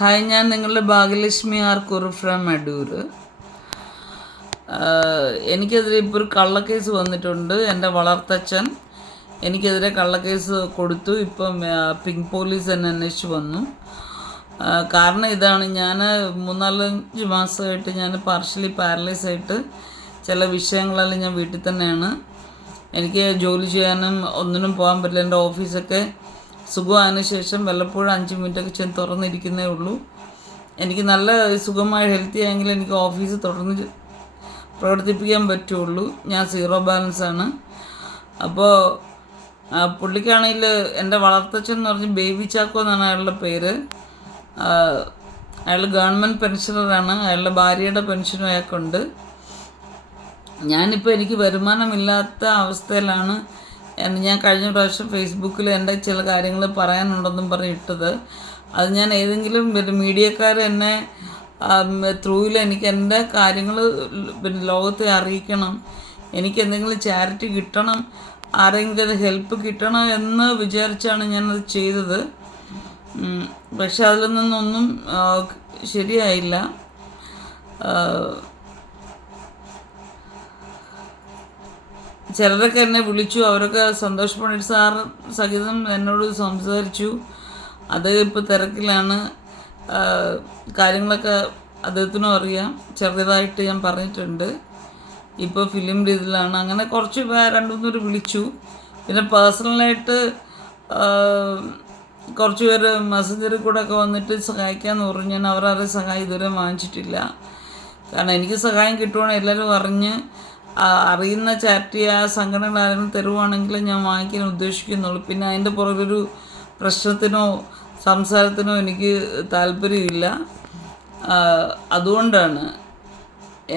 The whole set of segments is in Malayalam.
ഹായ്, ഞാൻ നിങ്ങളുടെ ഭാഗ്യലക്ഷ്മി ആർ കുറ് ഫ്രം അടൂർ. എനിക്കെതിരെ ഇപ്പോൾ ഒരു കള്ളക്കേസ് വന്നിട്ടുണ്ട്. എൻ്റെ വളർത്തച്ഛൻ എനിക്കെതിരെ കള്ളക്കേസ് കൊടുത്തു. ഇപ്പം പിങ്ക് പോലീസ് എന്നെ അന്വേഷിച്ച് വന്നു. കാരണം ഇതാണ്, ഞാൻ 3-4 മാസമായിട്ട് ഞാൻ പാർഷ്യലി പാരലൈസ് ആയിട്ട് ചില വിഷയങ്ങളെല്ലാം ഞാൻ വീട്ടിൽ തന്നെയാണ്. എനിക്ക് ജോലി ചെയ്യാനും ഒന്നിനും പോകാൻ പറ്റില്ല. എൻ്റെ ഓഫീസൊക്കെ സുഖമായതിനു ശേഷം വല്ലപ്പോഴും 5 മിനിറ്റൊക്കെ ചെന്ന് തുറന്നിരിക്കുന്നേ ഉള്ളൂ. എനിക്ക് നല്ല സുഖമായി ഹെൽത്തി ആയെങ്കിൽ എനിക്ക് ഓഫീസ് തുടർന്ന് പ്രവർത്തിപ്പിക്കാൻ പറ്റുള്ളൂ. ഞാൻ 0 ബാലൻസാണ്. അപ്പോൾ പുള്ളിക്കാണെങ്കിൽ എൻ്റെ വളർത്തച്ഛൻ എന്ന് പറഞ്ഞ് ബേബി ചാക്കോ എന്നാണ് അയാളുടെ പേര്. അയാൾ ഗവൺമെൻറ് പെൻഷനറാണ്. അയാളുടെ ഭാര്യയുടെ പെൻഷനും അയാൾക്കുണ്ട്. ഞാനിപ്പോൾ എനിക്ക് വരുമാനമില്ലാത്ത അവസ്ഥയിലാണ്. ഞാൻ കഴിഞ്ഞ പ്രാവശ്യം ഫേസ്ബുക്കിൽ എൻ്റെ ചില കാര്യങ്ങൾ പറയാനുണ്ടെന്നും പറഞ്ഞിട്ടത്. അത് ഞാൻ ഏതെങ്കിലും മീഡിയക്കാർ എന്നെ ത്രൂവിൽ എനിക്ക് എൻ്റെ കാര്യങ്ങൾ ലോകത്തെ അറിയിക്കണം, എനിക്ക് എന്തെങ്കിലും ചാരിറ്റി കിട്ടണം, ആരെങ്കിലും ഹെൽപ്പ് കിട്ടണം എന്ന് വിചാരിച്ചാണ് ഞാനത് ചെയ്തത്. പക്ഷെ അതിൽ നിന്നൊന്നും ശരിയായില്ല. ചിലരൊക്കെ എന്നെ വിളിച്ചു, അവരൊക്കെ സന്തോഷ് പണ്ഡിറ്റ് സാർ സഹിതം എന്നോട് സംസാരിച്ചു. അത് ഇപ്പോൾ തിരക്കിലാണ്. കാര്യങ്ങളൊക്കെ അദ്ദേഹത്തിനും അറിയാം. ചെറുതായിട്ട് ഞാൻ പറഞ്ഞിട്ടുണ്ട്. ഇപ്പോൾ ഫിലിം രീതിയിലാണ്. അങ്ങനെ കുറച്ച് 2-3 വിളിച്ചു. പിന്നെ പേഴ്സണലായിട്ട് കുറച്ച് പേര് മെസ്സഞ്ചറിൽ കൂടെ ഒക്കെ വന്നിട്ട് സഹായിക്കാമെന്ന് പറഞ്ഞു. ഞാൻ അവരാരും സഹായം ഇതുവരെ വാങ്ങിച്ചിട്ടില്ല. കാരണം എനിക്ക് സഹായം കിട്ടുവാണെങ്കിൽ എല്ലാവരും അറിയുന്ന ചാരിറ്റി ആ സംഘടനകൾ ആരെങ്കിലും തരുവാണെങ്കിൽ ഞാൻ വാങ്ങിക്കാൻ ഉദ്ദേശിക്കുന്നുള്ളൂ. പിന്നെ അതിൻ്റെ പുറകൊരു പ്രശ്നത്തിനോ സംസാരത്തിനോ എനിക്ക് താല്പര്യമില്ല. അതുകൊണ്ടാണ്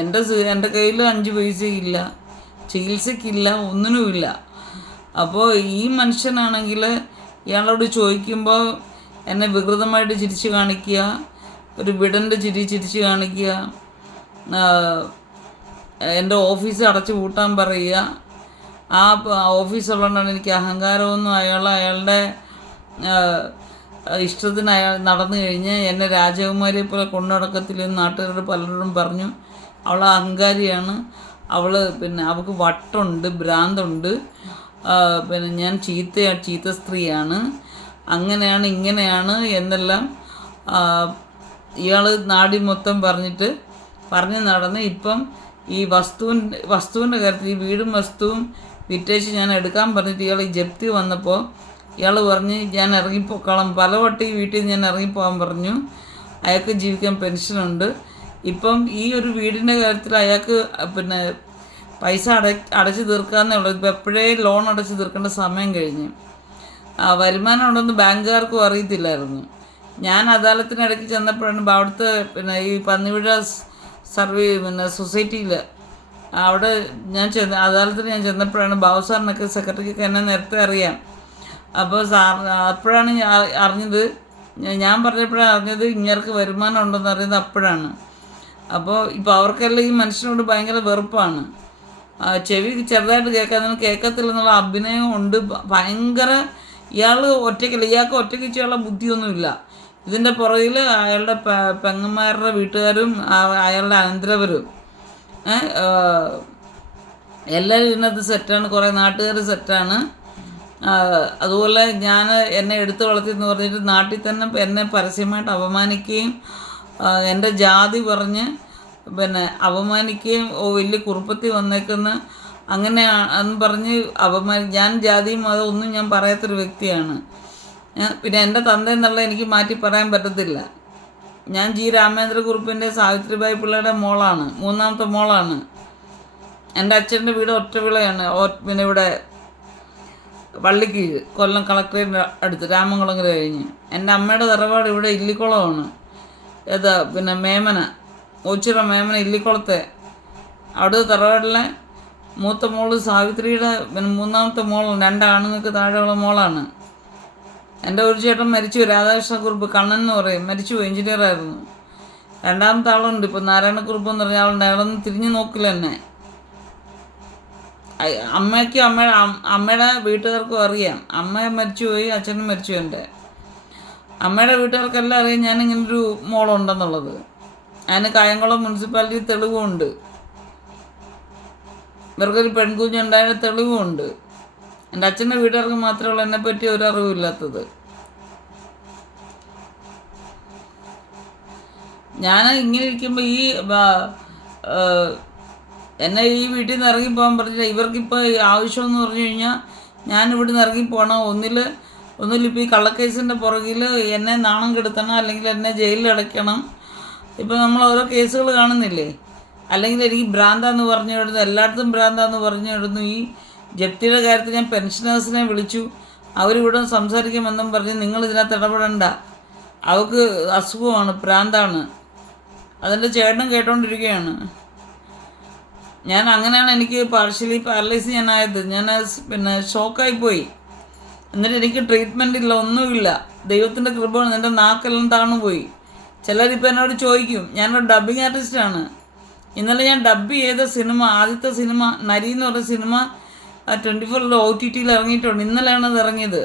എൻ്റെ കയ്യിൽ 5 പൈസയില്ല, ചികിത്സയ്ക്കില്ല, ഒന്നിനുമില്ല. അപ്പോൾ ഈ മനുഷ്യനാണെങ്കിൽ ഇയാളോട് ചോദിക്കുമ്പോൾ എന്നെ വികൃതമായിട്ട് ചിരിച്ച് കാണിക്കുക, ഒരു വിടൻ്റെ ചിരിച്ച് കാണിക്കുക, എൻ്റെ ഓഫീസ് അടച്ചു പൂട്ടാൻ പറയുക. ആ ഓഫീസുള്ളതുകൊണ്ടാണ് എനിക്ക് അഹങ്കാരമൊന്നും. അയാളുടെ ഇഷ്ടത്തിന് അയാൾ നടന്നു കഴിഞ്ഞ് എന്നെ രാജകുമാരിയെ പോലെ കൊണ്ടു നടക്കത്തില്ലെന്ന് നാട്ടുകാരോട് പലരോടും പറഞ്ഞു. അവൾ അഹങ്കാരിയാണ്. അവൾക്ക് വട്ടുണ്ട്, ഭ്രാന്തുണ്ട്. പിന്നെ ഞാൻ ചീത്ത സ്ത്രീയാണ്, അങ്ങനെയാണ് ഇങ്ങനെയാണ് എന്നെല്ലാം ഇയാൾ നാടി മൊത്തം പറഞ്ഞ് നടന്ന് ഇപ്പം ഈ വസ്തുവിൻ്റെ കാര്യത്തിൽ ഈ വീടും വസ്തുവും വിറ്റേച്ച് ഞാൻ എടുക്കാൻ പറഞ്ഞിട്ട് ഇയാൾ ഈ ജപ്തി വന്നപ്പോൾ ഇയാൾ പറഞ്ഞ് ഞാൻ ഇറങ്ങിപ്പോക്കോളാം. പലവട്ടം ഈ വീട്ടിൽ നിന്ന് ഞാൻ ഇറങ്ങിപ്പോകാൻ പറഞ്ഞു. അയാൾക്ക് ജീവിക്കാൻ പെൻഷനുണ്ട്. ഇപ്പം ഈ ഒരു വീടിൻ്റെ കാര്യത്തിൽ അയാൾക്ക് പൈസ അടച്ചു തീർക്കാമെന്നേ ഉള്ളൂ. ഇപ്പം എപ്പോഴേ ലോൺ അടച്ചു തീർക്കേണ്ട സമയം കഴിഞ്ഞ്. വരുമാനം ഉണ്ടെന്ന് ബാങ്കുകാർക്കും അറിയത്തില്ലായിരുന്നു. ഞാൻ അദാലത്തിനിടയ്ക്ക് ചെന്നപ്പോഴാണ് അവിടുത്തെ ഈ പന്നിവിഴ സൊസൈറ്റിയിൽ അവിടെ അദാലത്തിന് ഞാൻ ചെന്നപ്പോഴാണ് ബാബു സാറിനൊക്കെ സെക്രട്ടറിക്കൊക്കെ എന്നെ നേരത്തെ അറിയാം. അപ്പോൾ അപ്പോഴാണ് അറിഞ്ഞത്, ഞാൻ പറഞ്ഞപ്പോഴാണ് അറിഞ്ഞത് ഇങ്ങർക്ക് വരുമാനം ഉണ്ടെന്ന് അറിയുന്നത് അപ്പോഴാണ്. അപ്പോൾ ഇപ്പോൾ അവർക്കെല്ലാം ഈ മനുഷ്യനോട് ഭയങ്കര വെറുപ്പാണ്. ചെവി ചെറുതായിട്ട് കേൾക്കത്തില്ലെന്നുള്ള അഭിനയം ഉണ്ട്. ഭയങ്കര ഇയാൾക്ക് ഒറ്റയ്ക്ക് ചെയ്യാനുള്ള ബുദ്ധിയൊന്നുമില്ല. ഇതിൻ്റെ പുറകിൽ അയാളുടെ പെങ്ങന്മാരുടെ വീട്ടുകാരും അയാളുടെ അനന്തരവരും എല്ലാവരും ഇതിനകത്ത് സെറ്റാണ്. കുറേ നാട്ടുകാർ സെറ്റാണ്. അതുപോലെ എന്നെ എടുത്തു വളർത്തിയെന്ന് പറഞ്ഞിട്ട് നാട്ടിൽ തന്നെ എന്നെ പരസ്യമായിട്ട് അപമാനിക്കുകയും എൻ്റെ ജാതി പറഞ്ഞ് അപമാനിക്കുകയും വലിയ കുറുപ്പത്തി വന്നേക്കുന്ന അങ്ങനെയാണെന്ന് പറഞ്ഞ് ഞാൻ ജാതിയും മതം ഒന്നും ഞാൻ പറയാത്തൊരു വ്യക്തിയാണ്. പിന്നെ എൻ്റെ തന്ത എന്നുള്ള എനിക്ക് മാറ്റി പറയാൻ പറ്റത്തില്ല. ഞാൻ ജി രാമേന്ദ്രകുറുപ്പിൻ്റെ സാവിത്രിബായി പിള്ളയുടെ മോളാണ്, 3ാമത്തെ മോളാണ്. എൻ്റെ അച്ഛൻ്റെ വീട് ഒറ്റവിളയാണ്. ഇവിടെ വള്ളിക്കീഴ്, കൊല്ലം കളക്ടറേറ്റിൻ്റെ അടുത്ത്, രാമംകുളങ്ങര കഴിഞ്ഞ്. എൻ്റെ അമ്മയുടെ തറവാട് ഇവിടെ ഇല്ലിക്കുളമാണ്. മേമന, ഓച്ചിറ മേമന ഇല്ലിക്കുളത്തെ. അവിടുത്തെ തറവാടിലെ മൂത്ത മോള് സാവിത്രിയുടെ 3ാമത്തെ മോളാണ്. 2 ആണുങ്ങൾക്ക് താഴെയുള്ള മോളാണ്. എൻ്റെ ഒരു ചേട്ടൻ മരിച്ചുപോയി, രാധാകൃഷ്ണക്കുറുപ്പ്, കണ്ണൻ എന്ന് പറയും, മരിച്ചുപോയി, എഞ്ചിനീയറായിരുന്നു. 2ാമത്തെ ആളുണ്ട് ഇപ്പോൾ, നാരായണക്കുറുപ്പ് എന്ന് പറഞ്ഞ ആളുണ്ട്. അയാളൊന്നും തിരിഞ്ഞു നോക്കില്ല എന്നെ. അമ്മയ്ക്കും അമ്മയുടെ വീട്ടുകാർക്കും അറിയാം. അമ്മ മരിച്ചുപോയി, അച്ഛനും മരിച്ചു എൻ്റെ. അമ്മയുടെ വീട്ടുകാർക്കെല്ലാം അറിയാം ഞാനിങ്ങനൊരു മോളുണ്ടെന്നുള്ളത്. അതിന് കായംകുളം മുനിസിപ്പാലിറ്റി തെളിവുമുണ്ട്. ഇവർക്കൊരു പെൺകുഞ്ഞുണ്ടായ തെളിവുമുണ്ട്. എൻ്റെ അച്ഛൻ്റെ വീട്ടുകാർക്ക് മാത്രമേ ഉള്ളൂ എന്നെപ്പറ്റി ഒരു അറിവില്ലാത്തത്. ഞാൻ ഇങ്ങനെ ഇരിക്കുമ്പോൾ എന്നെ ഈ വീട്ടിൽ നിന്ന് ഇറങ്ങിപ്പോകാൻ പറഞ്ഞില്ല. ഇവർക്കിപ്പോൾ ആവശ്യമെന്ന് പറഞ്ഞു കഴിഞ്ഞാൽ ഞാൻ ഇവിടെ നിന്ന് ഇറങ്ങിപ്പോകണം. ഒന്നിലിപ്പോൾ ഈ കള്ളക്കേസിൻ്റെ പുറകിൽ എന്നെ നാണം കെടുത്തണം, അല്ലെങ്കിൽ എന്നെ ജയിലിൽ അടയ്ക്കണം. ഇപ്പോൾ നമ്മൾ ഓരോ കേസുകൾ കാണുന്നില്ലേ? അല്ലെങ്കിൽ എനിക്ക് ഭ്രാന്താന്ന് പറഞ്ഞു വിടുന്നു, എല്ലായിടത്തും ഭ്രാന്താന്ന് പറഞ്ഞു വിടുന്നു. ഈ ജപ്തിയുടെ കാര്യത്തിൽ ഞാൻ പെൻഷനേഴ്സിനെ വിളിച്ചു. അവരിവിടെ സംസാരിക്കുമെന്നും പറഞ്ഞ് നിങ്ങൾ ഇതിനകത്ത് ഇടപെടണ്ട, അവർക്ക് അസുഖമാണ്, ഭ്രാന്താണ്. അതിൻ്റെ ചേട്ടനും കേട്ടോണ്ടിരിക്കുകയാണ്. ഞാൻ അങ്ങനെയാണ് എനിക്ക് പാർഷ്യലി പാരലൈസ് ഞാനായത്. ഞാൻ ഷോക്കായിപ്പോയി. എന്നിട്ട് എനിക്ക് ട്രീറ്റ്മെൻ്റ് ഇല്ല, ഒന്നുമില്ല. ദൈവത്തിൻ്റെ കൃപയാണ്. എൻ്റെ നാക്കെല്ലാം താണുപോയി. ചിലരിപ്പോൾ എന്നോട് ചോദിക്കും, ഞാനൊരു ഡബ്ബിങ് ആർട്ടിസ്റ്റാണ്. ഇന്നലെ ഞാൻ ഡബ്ബ് ചെയ്ത സിനിമ, ആദ്യത്തെ സിനിമ നരി എന്ന് പറഞ്ഞ സിനിമ 24 OTTയിൽ ഇറങ്ങിയിട്ടുണ്ട്. ഇന്നലെയാണ് അത് ഇറങ്ങിയത്.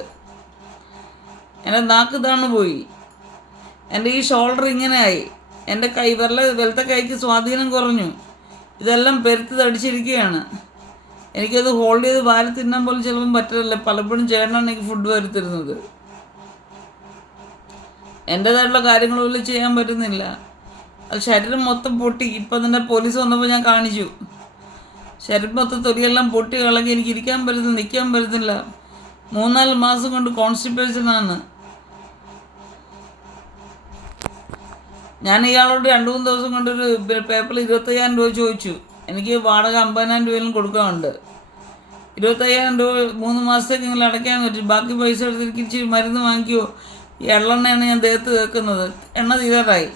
എൻ്റെ നാക്ക് താണുപോയി. എൻ്റെ ഈ ഷോൾഡർ ഇങ്ങനെയായി. എൻ്റെ വലത്തെ കൈക്ക് സ്വാധീനം കുറഞ്ഞു. ഇതെല്ലാം പെരുത്ത് തടിച്ചിരിക്കുകയാണ്. എനിക്കത് ഹോൾഡ് ചെയ്ത് വാരി തിന്നാൻ പോലും ചിലപ്പം പറ്റില്ല. പലപ്പോഴും ചേട്ടനാണ് എനിക്ക് ഫുഡ് വരുത്തിരുന്നത്. എൻ്റേതായിട്ടുള്ള കാര്യങ്ങൾ പോലും ചെയ്യാൻ പറ്റുന്നില്ല. അത് ശരീരം മൊത്തം പൊട്ടി. ഇപ്പം തന്നെ പോലീസ് വന്നപ്പോൾ ഞാൻ കാണിച്ചു. ശരീരം മൊത്തം തൊലിയെല്ലാം പൊട്ടി കളഞ്ഞ് എനിക്ക് ഇരിക്കാൻ പറ്റുന്നില്ല, നിൽക്കാൻ പറ്റുന്നില്ല. 3-4 മാസം കൊണ്ട് കോൺസ്റ്റിപ്പേഷനാണ്. ഞാൻ ഇയാളോട് 2-3 ദിവസം കൊണ്ടൊരു പേപ്പറിൽ 25,000 രൂപ ചോദിച്ചു. എനിക്ക് വാടക 50,000 രൂപയിലും കൊടുക്കാനുണ്ട്. 25,000 രൂപ 3 മാസത്തേക്ക് നിങ്ങൾ അടയ്ക്കാൻ പറ്റും. ബാക്കി പൈസ എടുത്തിട്ട് ഇച്ചിരി മരുന്ന് വാങ്ങിക്കുമോ? ഈ എള്ളെണ്ണയാണ് ഞാൻ ദേഹത്ത് കേൾക്കുന്നത്. എണ്ണ തീരാറായി.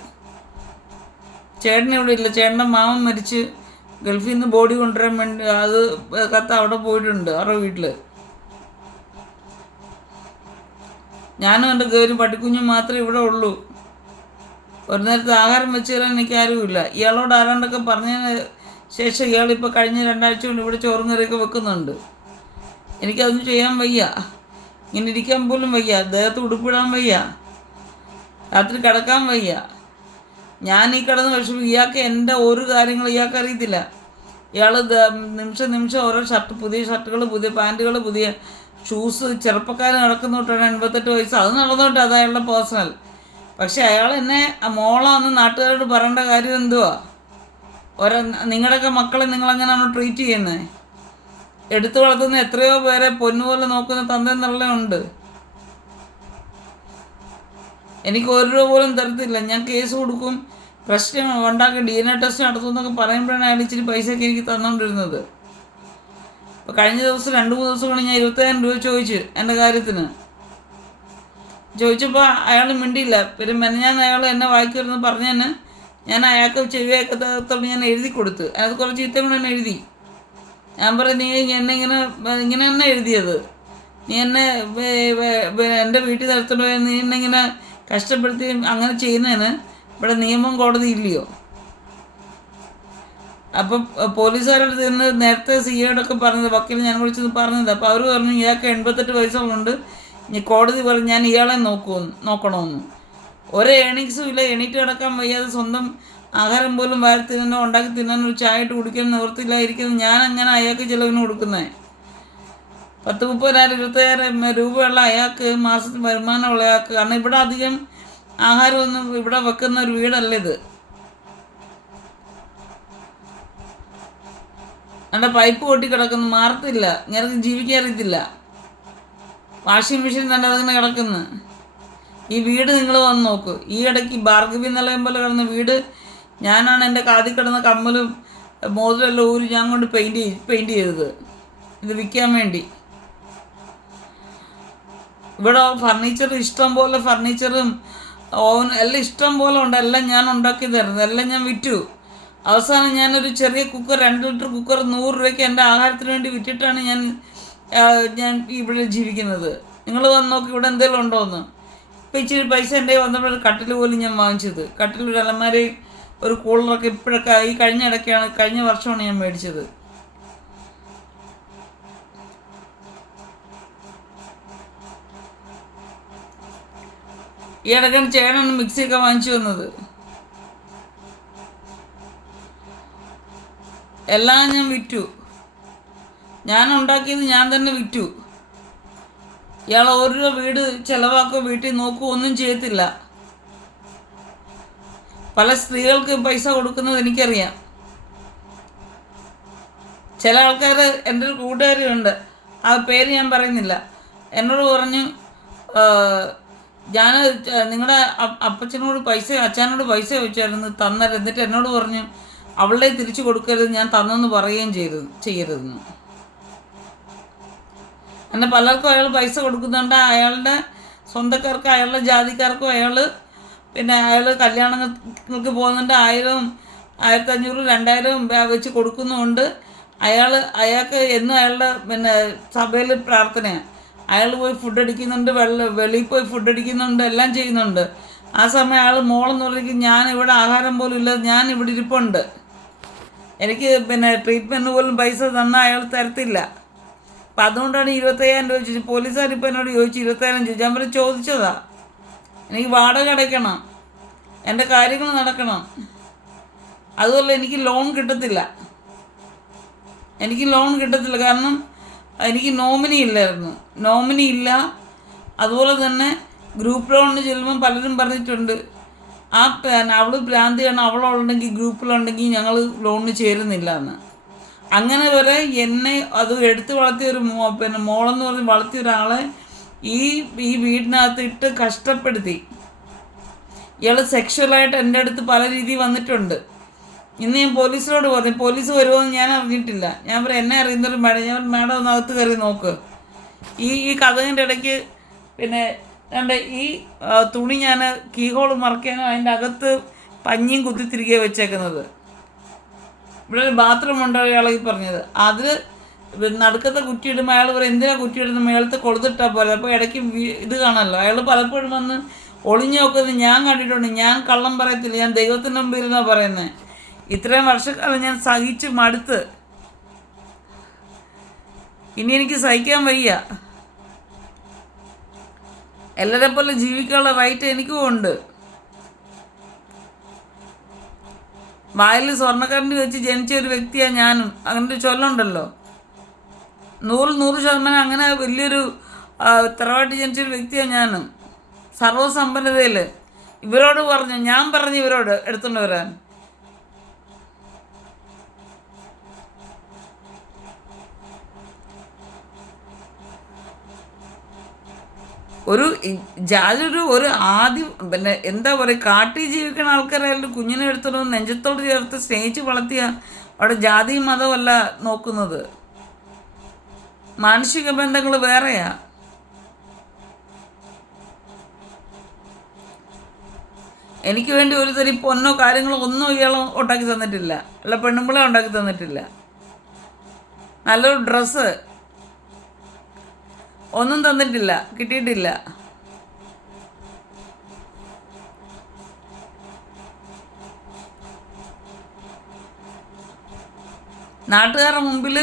ചേട്ടൻ ഇവിടെ ഇല്ല. ചേട്ടൻ്റെ മാമൻ മരിച്ച് ഗൾഫിൽ നിന്ന് ബോഡി കൊണ്ടുവരാൻ വേണ്ടി അത് അവിടെ പോയിട്ടുണ്ട്, അവരുടെ വീട്ടിൽ. ഞാനും എൻ്റെ ഒരു പട്ടിക്കുഞ്ഞും മാത്രമേ ഇവിടെ ഉള്ളൂ. ഒരു നേരത്തെ ആഹാരം വെച്ച് തരാൻ എനിക്ക് ആരുമില്ല. ഇയാളോട് ആരാണ്ടൊക്കെ പറഞ്ഞതിന് ശേഷം ഇയാളിപ്പോൾ കഴിഞ്ഞ 2 ആഴ്ച കൊണ്ട് ഇവിടെ ചോറും കറിയൊക്കെ വെക്കുന്നുണ്ട്. എനിക്കതൊന്നും ചെയ്യാൻ വയ്യ. ഇങ്ങനെ ഇരിക്കാൻ പോലും വയ്യ. ദേഹത്ത് ഉടുപ്പിടാൻ വയ്യ. രാത്രി കിടക്കാൻ വയ്യ. ഞാൻ ഈ കിടന്ന് വിഷമം. ഇയാൾക്ക് എൻ്റെ ഒരു കാര്യങ്ങളും ഇയാൾക്ക് അറിയത്തില്ല. ഇയാൾ നിമിഷം ഓരോ പുതിയ ഷർട്ടുകൾ, പുതിയ പാൻറ്റുകൾ, പുതിയ ഷൂസ്. ചെറുപ്പക്കാരൻ നടക്കുന്നോട്ടാണ് 88 വയസ്സ്. അത് നടന്നോട്ടെ, അത് അയാളുടെ പേഴ്സണൽ. പക്ഷെ അയാൾ എന്നെ മോളാന്ന് നാട്ടുകാരോട് പറയേണ്ട കാര്യം എന്തുവാ? നിങ്ങളുടെയൊക്കെ മക്കളെ നിങ്ങളെങ്ങനെയാണോ ട്രീറ്റ് ചെയ്യുന്നത്? എടുത്തു വളർത്തുന്ന എത്രയോ പേരെ പൊന്നുപോലെ നോക്കുന്ന തന്തയെന്നുള്ളതുണ്ട്. എനിക്ക് 1 രൂപ പോലും തരത്തില്ല. ഞാൻ കേസ് കൊടുക്കും, പ്രശ്നം ഉണ്ടാക്കി DNA ടെസ്റ്റ് നടത്തുമെന്നൊക്കെ പറയുമ്പോഴാണ് അയാൾ ഇച്ചിരി പൈസയൊക്കെ എനിക്ക് തന്നുകൊണ്ടിരുന്നത്. അപ്പോൾ കഴിഞ്ഞ ദിവസം 2-3 ദിവസം കൊണ്ട് ഞാൻ 25,000 രൂപ ചോദിച്ചു എൻ്റെ കാര്യത്തിന്. ചോദിച്ചപ്പോൾ അയാൾ മിണ്ടിയില്ല. പിന്നെ മെനഞ്ഞാന്ന് അയാൾ എന്നെ വായിക്ക് വരുന്നു പറഞ്ഞതിന് ഞാൻ അയാൾക്ക് ചെവിയാക്കത്തോട് ഞാൻ എഴുതി കൊടുത്ത്. അത് കുറച്ച് ചീത്തയും കൂടെ എന്നെ എഴുതി. ഞാൻ പറയും, നീ എന്നെ ഇങ്ങനെ തന്നെ എഴുതിയത്, നീ എന്നെ എൻ്റെ വീട്ടിൽ നിർത്തണോ, നീ എന്നെ ഇങ്ങനെ കഷ്ടപ്പെടുത്തി അങ്ങനെ ചെയ്യുന്നതിന് ഇവിടെ നിയമം കോടതി ഇല്ലയോ? അപ്പം പോലീസുകാരോട് നിന്ന് നേരത്തെ സിയോടൊക്കെ പറഞ്ഞത്, വക്കീൽ ഞാൻ വിളിച്ചത് പറഞ്ഞത്. അപ്പോൾ അവർ പറഞ്ഞു ഇയാൾക്ക് 88 വയസ്സുള്ളതുകൊണ്ട് ഇനി കോടതി പറഞ്ഞു ഞാൻ ഇയാളെ നോക്കണമെന്ന്. ഒരു ഏണിങ്സും ഇല്ല. എണീറ്റ് കിടക്കാൻ വയ്യാതെ സ്വന്തം ആഹാരം പോലും വാരി തിന്നാനോ ഉണ്ടാക്കി തിന്നാനോ ഒരു ചായ ഇട്ട് കുടിക്കാൻ നിവൃത്തിയില്ലായിരിക്കുന്നത് ഞാൻ അങ്ങനെ അയാൾക്ക് ചിലവിന് കൊടുക്കുന്നത്. 10-30,000 25,000 രൂപയുള്ള അയാൾക്ക് മാസത്തിൽ വരുമാനമുള്ള അയാൾക്ക്. കാരണം ഇവിടെ അധികം ആഹാരമൊന്നും ഇവിടെ വെക്കുന്ന ഒരു വീടല്ല ഇത്. എൻ്റെ പൈപ്പ് പൊട്ടി കിടക്കുന്നു, മാറത്തില്ല. ഇങ്ങനെ ജീവിക്കാൻ അറിയത്തില്ല. വാഷിംഗ് മെഷീൻ തന്നെ അതങ്ങനെ കിടക്കുന്നു. ഈ വീട് നിങ്ങൾ വന്ന് നോക്ക്. ഈ ഇടയ്ക്ക് ഭാർഗവി നിലയം പോലെ കിടന്ന വീട് ഞാനാണ് എൻ്റെ കാതിൽ കിടന്ന കമ്മലും മോതിരെല്ലാം ഊരി ഞാൻ കൊണ്ട് പെയിൻറ്റ് ചെയ്തത് ഇത് വിൽക്കാൻ വേണ്ടി. ഇവിടെ ഫർണിച്ചർ ഇഷ്ടം പോലെ, ഫർണിച്ചറും ഓവൻ എല്ലാം ഇഷ്ടം പോലെ ഉണ്ട്. എല്ലാം ഞാൻ ഉണ്ടാക്കി തരുന്നത്, എല്ലാം ഞാൻ വിറ്റു. അവസാനം ഞാനൊരു ചെറിയ കുക്കർ, 2 ലിറ്റർ കുക്കർ 100 രൂപയ്ക്ക് എൻ്റെ ആഹാരത്തിന് വേണ്ടി വിറ്റിട്ടാണ് ഞാൻ ഇവിടെ ജീവിക്കുന്നത്. നിങ്ങൾ വന്ന് നോക്കി ഇവിടെ എന്തെങ്കിലും ഉണ്ടോ എന്ന്. ഇപ്പം ഇച്ചിരി പൈസ എൻ്റെ വന്നപ്പോൾ കട്ടിൽ പോലും ഞാൻ വാങ്ങിച്ചത്. കട്ടിലൊരു അലമാരയും ഒരു കൂളറൊക്കെ ഇപ്പോഴൊക്കെ ഈ കഴിഞ്ഞ വർഷമാണ് ഞാൻ മേടിച്ചത്. ഈ ഇടയ്ക്കാണ് ചേട്ടനാണ് മിക്സിയൊക്കെ വാങ്ങിച്ചു വന്നത്. എല്ലാം ഞാൻ വിറ്റു. ഞാൻ ഉണ്ടാക്കിയത് ഞാൻ തന്നെ വിറ്റു. ഇയാൾ ഓരോ വീട് ചിലവാക്കോ വീട്ടിൽ നോക്കുകയോ ഒന്നും ചെയ്യത്തില്ല. പല സ്ത്രീകൾക്ക് പൈസ കൊടുക്കുന്നത് എനിക്കറിയാം. ചില ആൾക്കാർ എൻ്റെ ഒരു കൂട്ടുകാരുണ്ട്, ആ പേര് ഞാൻ പറയുന്നില്ല, എന്നോട് പറഞ്ഞു ഞാൻ നിങ്ങളുടെ അപ്പച്ചനോട് പൈസ അച്ഛനോട് പൈസ വെച്ചായിരുന്നു തന്നത്, എന്നിട്ട് എന്നോട് പറഞ്ഞു അവളെ തിരിച്ചു കൊടുക്കരുത്, ഞാൻ തന്നെന്ന് പറയുകയും ചെയ്യരുതെന്ന്. എന്നെ പലർക്കും അയാൾ പൈസ കൊടുക്കുന്നുണ്ട്. അയാളുടെ സ്വന്തക്കാർക്കും അയാളുടെ ജാതിക്കാർക്കും പിന്നെ അയാൾ കല്യാണങ്ങൾക്ക് പോകുന്നുണ്ട്. 1000, 1500, 2000 വെച്ച് കൊടുക്കുന്നുമുണ്ട്. അയാൾക്ക് എന്നും അയാളുടെ പിന്നെ സഭയിൽ പ്രാർത്ഥനയാണ്. അയാൾ പോയി ഫുഡ് അടിക്കുന്നുണ്ട്, വെളിയിൽ പോയി ഫുഡ് അടിക്കുന്നുണ്ട്, എല്ലാം ചെയ്യുന്നുണ്ട്. ആ സമയം അയാൾ മോളെന്ന് പറഞ്ഞെങ്കിൽ ഞാൻ ഇവിടെ ആഹാരം പോലും ഇല്ല, ഞാൻ ഇവിടെ ഇരിപ്പുണ്ട്, എനിക്ക് പിന്നെ ട്രീറ്റ്മെൻറ്റ് പോലും പൈസ തന്നാൽ അയാൾ തരത്തില്ല. അപ്പം അതുകൊണ്ടാണ് 25,000 രൂപ ചോദിച്ചു. പോലീസുകാരിപ്പോൾ എന്നോട് ചോദിച്ചു 20,000 ചോദിച്ചു. ഞാൻ പറഞ്ഞു ചോദിച്ചതാ, എനിക്ക് വാടക അടയ്ക്കണം, എൻ്റെ കാര്യങ്ങൾ നടക്കണം, അതുപോലെ എനിക്ക് ലോൺ കിട്ടത്തില്ല. കാരണം എനിക്ക് നോമിനി ഇല്ല. അതുപോലെ തന്നെ ഗ്രൂപ്പ് ലോണിന് ചെല്ലുമ്പം പലരും പറഞ്ഞിട്ടുണ്ട് അവൾ ഭ്രാന്തിയാണ്, അവളുണ്ടെങ്കിൽ ഗ്രൂപ്പിലുണ്ടെങ്കിൽ ഞങ്ങൾ ലോണിന് ചേരുന്നില്ല എന്ന്. അങ്ങനെ വരെ എന്നെ അത് എടുത്ത് വളർത്തിയ ഒരു പിന്നെ മോളെന്ന് പറഞ്ഞ് വളർത്തിയ ഒരാളെ ഈ വീടിനകത്ത് ഇട്ട് കഷ്ടപ്പെടുത്തി. ഇയാൾ സെക്ഷുവലായിട്ട് എൻ്റെ അടുത്ത് പല രീതിയിൽ വന്നിട്ടുണ്ട്. ഇന്ന് ഞാൻ പോലീസിനോട് പറഞ്ഞു, പോലീസ് വരുമോയെന്ന് ഞാൻ അറിഞ്ഞിട്ടില്ല. ഞാൻ പറയും എന്നെ അറിയുന്നൊരു മാഡം ഒന്ന് അകത്ത് കയറി നോക്ക്. ഈ കഥകിൻ്റെ ഇടയ്ക്ക് പിന്നെ ഈ തുണി ഞാൻ കീഹോൾ മറക്കാനും അതിൻ്റെ അകത്ത് പഞ്ഞിയും കുത്തിത്തിരികെ വെച്ചേക്കുന്നത്. ഇവിടെ ഒരു ബാത്റൂം ഉണ്ടോ അയാളീ പറഞ്ഞത്, അത് നടുക്കത്തെ കുറ്റിയിടുമ്പോൾ അയാൾ പറയും എന്തിനാ കുറ്റിയിടുന്നത്, മേളത്തെ കൊടുത്തിട്ടാൽ പോലെ. അപ്പോൾ ഇടയ്ക്ക് ഇത് കാണാമല്ലോ. അയാൾ പലപ്പോഴും വന്ന് ഒളിഞ്ഞു നോക്കുന്നത് ഞാൻ കണ്ടിട്ടുണ്ട്. ഞാൻ കള്ളം പറയത്തില്ല, ഞാൻ ദൈവത്തിൻ്റെ മുമ്പിൽ ഇരുന്നാണ് പറയുന്നത്. ഇത്രയും വർഷക്കാലം ഞാൻ സഹിച്ച് മടുത്ത്, ഇനി എനിക്ക് സഹിക്കാൻ വയ്യ. എല്ലാവരെ പോലെ ജീവിക്കാനുള്ള റൈറ്റ് എനിക്കും ഉണ്ട്. വായിൽ സ്വർണ്ണക്കരണ്ടി വെച്ച് ജനിച്ച ഒരു വ്യക്തിയാണ് ഞാനും. അങ്ങനെ ഒരു ചൊല്ലുണ്ടല്ലോ, 100% അങ്ങനെ വലിയൊരു തറവാട്ടി ജനിച്ചൊരു വ്യക്തിയാണ് ഞാനും. സർവ്വസമ്പന്നതയിൽ ഞാൻ പറഞ്ഞു ഇവരോട് എടുത്തുകൊണ്ട് വരാൻ. ഒരു ആദ്യം പിന്നെ എന്താ പറയുക, കാട്ടിൽ ജീവിക്കുന്ന ആൾക്കാരായാലും കുഞ്ഞിനെ എടുത്തോണ്ട് നെഞ്ചത്തോട് ചേർത്ത് സ്നേഹിച്ച് വളർത്തിയ അവിടെ ജാതിയും മതമല്ല നോക്കുന്നത്, മാനുഷിക ബന്ധങ്ങൾ വേറെയാ. എനിക്ക് വേണ്ടി ഒരു തരി പൊന്നോ കാര്യങ്ങളോ ഒന്നും ഇയാൾ ഉണ്ടാക്കി തന്നിട്ടില്ല, അല്ല പെണ്ണുമ്പിളെ ഉണ്ടാക്കി തന്നിട്ടില്ല. നല്ലൊരു ഡ്രസ്സ് ഒന്നും തന്നിട്ടില്ല, കിട്ടിയിട്ടില്ല. നാട്ടുകാരുടെ മുമ്പിൽ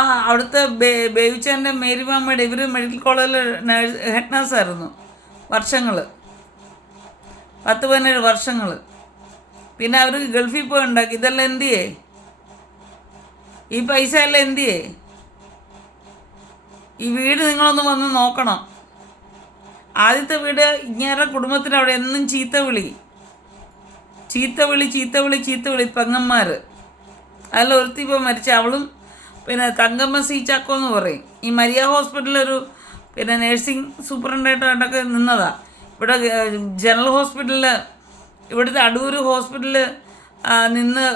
അവിടുത്തെ ബേബിച്ചാൻ്റെ മേരിമാമ്മയുടെ ഇവർ മെഡിക്കൽ കോളേജിൽ ഹെഡ് നഴ്സായിരുന്നു വർഷങ്ങൾ, 10-17 വർഷങ്ങൾ. പിന്നെ അവർ ഗൾഫിൽ പോയി ഉണ്ടാക്കി. ഇതെല്ലാം എന്തിയേ, ഈ പൈസ എല്ലാം എന്തിയേ? ഈ വീട് നിങ്ങളൊന്ന് വന്ന് നോക്കണം. ആദ്യത്തെ വീട് ഇങ്ങേറെ കുടുംബത്തിന് അവിടെ എന്നും ചീത്തവിളി പെങ്ങന്മാർ. അതിൽ ഒരുത്തി ഇപ്പോൾ മരിച്ച, അവളും പിന്നെ തങ്കമ്മ സി ചാക്കോ എന്ന് പറയും. ഈ മരിയ ഹോസ്പിറ്റലൊരു പിന്നെ നേഴ്സിംഗ് സൂപ്രണ്ടായിട്ടൊക്കെ നിന്നതാണ്. ഇവിടെ ജനറൽ ഹോസ്പിറ്റലിൽ, ഇവിടുത്തെ അടൂർ ഹോസ്പിറ്റലിൽ നിന്ന്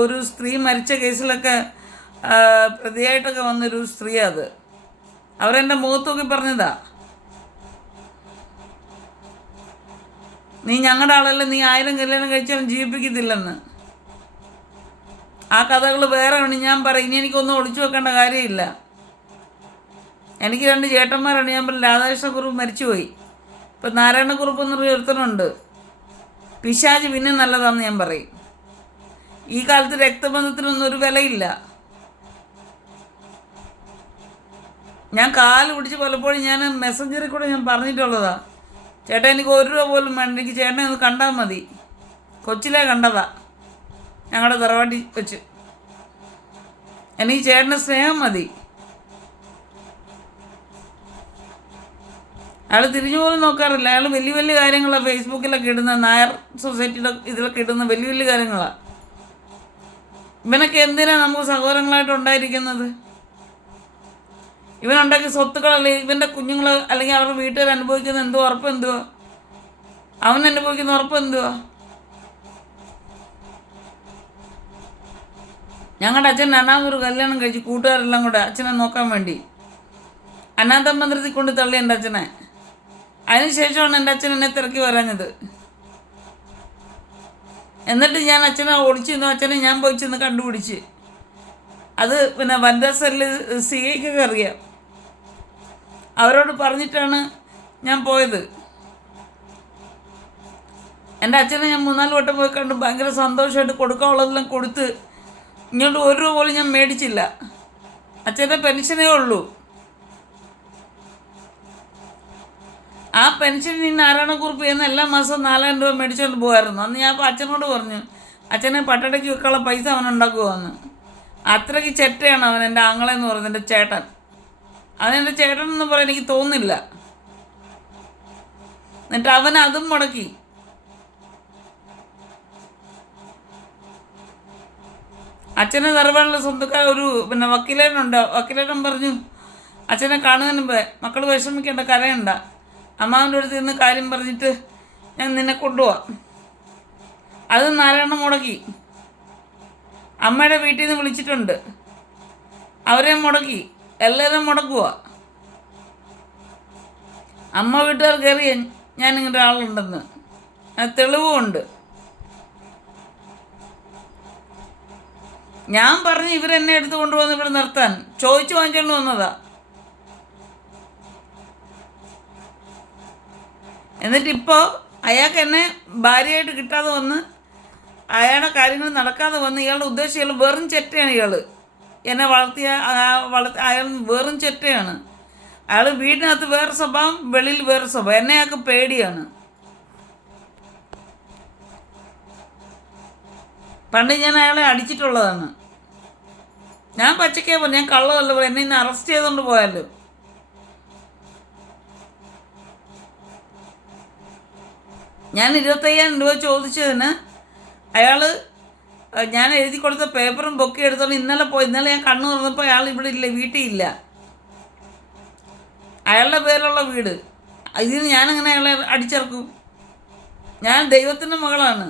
ഒരു സ്ത്രീ മരിച്ച കേസിലൊക്കെ പ്രതിയായിട്ടൊക്കെ വന്നൊരു സ്ത്രീ. അത് അവരെൻ്റെ മുഖത്തൊക്കെ പറഞ്ഞതാ, നീ ഞങ്ങളുടെ ആളല്ല, നീ 1000 കല്യാണം കഴിച്ചാലും ജീവിപ്പിക്കത്തില്ലെന്ന്. ആ കഥകൾ വേറെ ആണ്, ഞാൻ പറയും. ഇനി എനിക്കൊന്നും ഒളിച്ചു വെക്കേണ്ട കാര്യമില്ല. എനിക്ക് 2 ചേട്ടന്മാരാണ്. ഞാൻ പറയും രാധാകൃഷ്ണക്കുറുപ്പ് മരിച്ചുപോയി, ഇപ്പം നാരായണക്കുറുപ്പ് എന്നൊരു ഒരുത്തനുണ്ട്. പിശാച് പിന്നെ നല്ലതാണെന്ന് ഞാൻ പറയും. ഈ കാലത്ത് രക്തബന്ധത്തിനൊന്നും ഒരു വിലയില്ല. ഞാൻ കാല് പിടിച്ച് പലപ്പോഴും ഞാൻ മെസ്സഞ്ചറിൽ കൂടെ ഞാൻ പറഞ്ഞിട്ടുള്ളതാണ്, ചേട്ടാ എനിക്ക് 1 രൂപ പോലും വേണ്ട, എനിക്ക് ചേട്ടനെ ഒന്ന് കണ്ടാൽ മതി. കൊച്ചിലേ കണ്ടതാ ഞങ്ങളുടെ തറവാട്ടി വെച്ച്. എനിക്ക് ചേട്ടൻ്റെ സ്നേഹം മതി. അയാൾ തിരിഞ്ഞു പോലും നോക്കാറില്ല. അയാൾ വലിയ വലിയ കാര്യങ്ങളാണ് ഫേസ്ബുക്കിലൊക്കെ ഇടുന്ന, നായർ സൊസൈറ്റിയുടെ ഇതിലൊക്കെ ഇടുന്ന വലിയ വലിയ കാര്യങ്ങളാണ്. ഇവനൊക്കെ എന്തിനാണ് നമുക്ക് സഹോദരങ്ങളായിട്ട് ഉണ്ടായിരിക്കുന്നത്? ഇവനുണ്ടാക്കിയ സ്വത്തുക്കളല്ലേ ഇവൻ്റെ കുഞ്ഞുങ്ങൾ അല്ലെങ്കിൽ അവരുടെ വീട്ടുകാർ അനുഭവിക്കുന്ന എന്തോ ഉറപ്പ് എന്തുവാ? അവൻ അനുഭവിക്കുന്ന ഉറപ്പ് എന്തുവാ? ഞങ്ങളുടെ അച്ഛൻ 2ാമതൊരു കല്യാണം കഴിച്ച് കൂട്ടുകാരെല്ലാം കൂടെ അച്ഛനെ നോക്കാൻ വേണ്ടി അനാഥ മന്ദിരത്തിൽ കൊണ്ട് തള്ളി എൻ്റെ അച്ഛനെ. അതിനുശേഷമാണ് എൻ്റെ അച്ഛൻ എന്നെ തിരക്കി വരാഞ്ഞത്. എന്നിട്ട് ഞാൻ അച്ഛനെ ഒളിച്ചിരുന്നു. അച്ഛനെ ഞാൻ പോയി ചെന്ന് കണ്ടുപിടിച്ച്. അത് പിന്നെ വനിതാ സെല്ല് CIക്കൊക്കെ അറിയാം. അവരോട് പറഞ്ഞിട്ടാണ് ഞാൻ പോയത്. എൻ്റെ അച്ഛനെ ഞാൻ 3-4 വട്ടം പോയി കണ്ടു. ഭയങ്കര സന്തോഷമായിട്ട് കൊടുക്കാനുള്ളതെല്ലാം കൊടുത്ത് ഇങ്ങോട്ട് 1 രൂപ പോലും ഞാൻ മേടിച്ചില്ല. അച്ഛൻ്റെ പെൻഷനേ ഉള്ളൂ. ആ പെൻഷന് നാരായണക്കുറുപ്പ് ചെയ്യുന്ന എല്ലാ മാസവും 4000 രൂപ മേടിച്ചുകൊണ്ട് പോകുമായിരുന്നു. അന്ന് ഞാൻ അച്ഛനോട് പറഞ്ഞു, അച്ഛനെ പട്ടടയ്ക്ക് വെക്കാനുള്ള പൈസ അവൻ ഉണ്ടാക്കുമെന്ന്. അത്രയ്ക്ക് ചെറ്റയാണ് അവൻ, എൻ്റെ ആങ്ങളെന്ന് പറയുന്നത്, എൻ്റെ ചേട്ടൻ. അവനെൻ്റെ ചേട്ടൻ എന്ന് പറയാൻ എനിക്ക് തോന്നുന്നില്ല. എന്നിട്ട് അവൻ അതും മുടക്കി. അച്ഛനെ തറവാനുള്ള സ്വന്തക്കാർ ഒരു പിന്നെ വക്കീലേനുണ്ട്. വക്കീലേട്ടൻ പറഞ്ഞു, അച്ഛനെ കാണുന്നതിന് മുമ്പേ മക്കൾ വിഷമിക്കേണ്ട, കരയണ്ട, അമ്മാവൻ്റെ അടുത്ത് നിന്ന് കാര്യം പറഞ്ഞിട്ട് ഞാൻ നിന്നെ കൊണ്ടുപോവാം. അത് നാരായണ മുടക്കി. അമ്മയുടെ വീട്ടിൽ നിന്ന് വിളിച്ചിട്ടുണ്ട്, അവരെ മുടക്കി. എല്ലാവരും മുടക്കുക. അമ്മ വീട്ടുകാർ കയറിയ ഞാനിങ്ങനെ ആളുണ്ടെന്ന് തെളിവുമുണ്ട്. ഞാൻ പറഞ്ഞ് ഇവരെന്നെ എടുത്ത് കൊണ്ടുവന്ന് ഇവിടെ നിർത്താൻ ചോദിച്ചു വാങ്ങിച്ചുകൊണ്ട് വന്നതാ. എന്നിട്ടിപ്പോൾ അയാൾക്ക് എന്നെ ഭാര്യയായിട്ട് കിട്ടാതെ വന്ന്, അയാളുടെ കാര്യങ്ങൾ നടക്കാതെ വന്ന്, ഇയാളുടെ ഉദ്ദേശം ഇയാൾ വെറും ചെറ്റയാണ്. ഇയാൾ എന്നെ അയാൾ വെറും ചെറ്റയാണ്. അയാൾ വീടിനകത്ത് വേറെ സ്വഭാവം, വെളിയിൽ വേറെ സ്വഭാവം. എന്നെ അയാൾക്ക് പേടിയാണ്. പണ്ട് ഞാൻ അയാളെ അടിച്ചിട്ടുള്ളതാണ്. ഞാൻ പച്ചക്കേ പറഞ്ഞു, ഞാൻ കള്ളമല്ല പറയും. എന്നെ ഇന്ന് അറസ്റ്റ് ചെയ്തുകൊണ്ട് പോയാലോ. ഞാൻ 25,000 രൂപ ചോദിച്ചതിന് അയാൾ ഞാൻ എഴുതി കൊടുത്ത പേപ്പറും ബൊക്കെ എടുത്തോണ്ട് ഇന്നലെ ഞാൻ കണ്ണു തുറന്നപ്പോൾ അയാൾ ഇവിടെ ഇല്ല, വീട്ടിൽ ഇല്ല. അയാളുടെ പേരുള്ള വീട്. ഇതിന് ഞാനങ്ങനെ അയാളെ അടിച്ചിറക്കും? ഞാൻ ദൈവത്തിൻ്റെ മകളാണ്.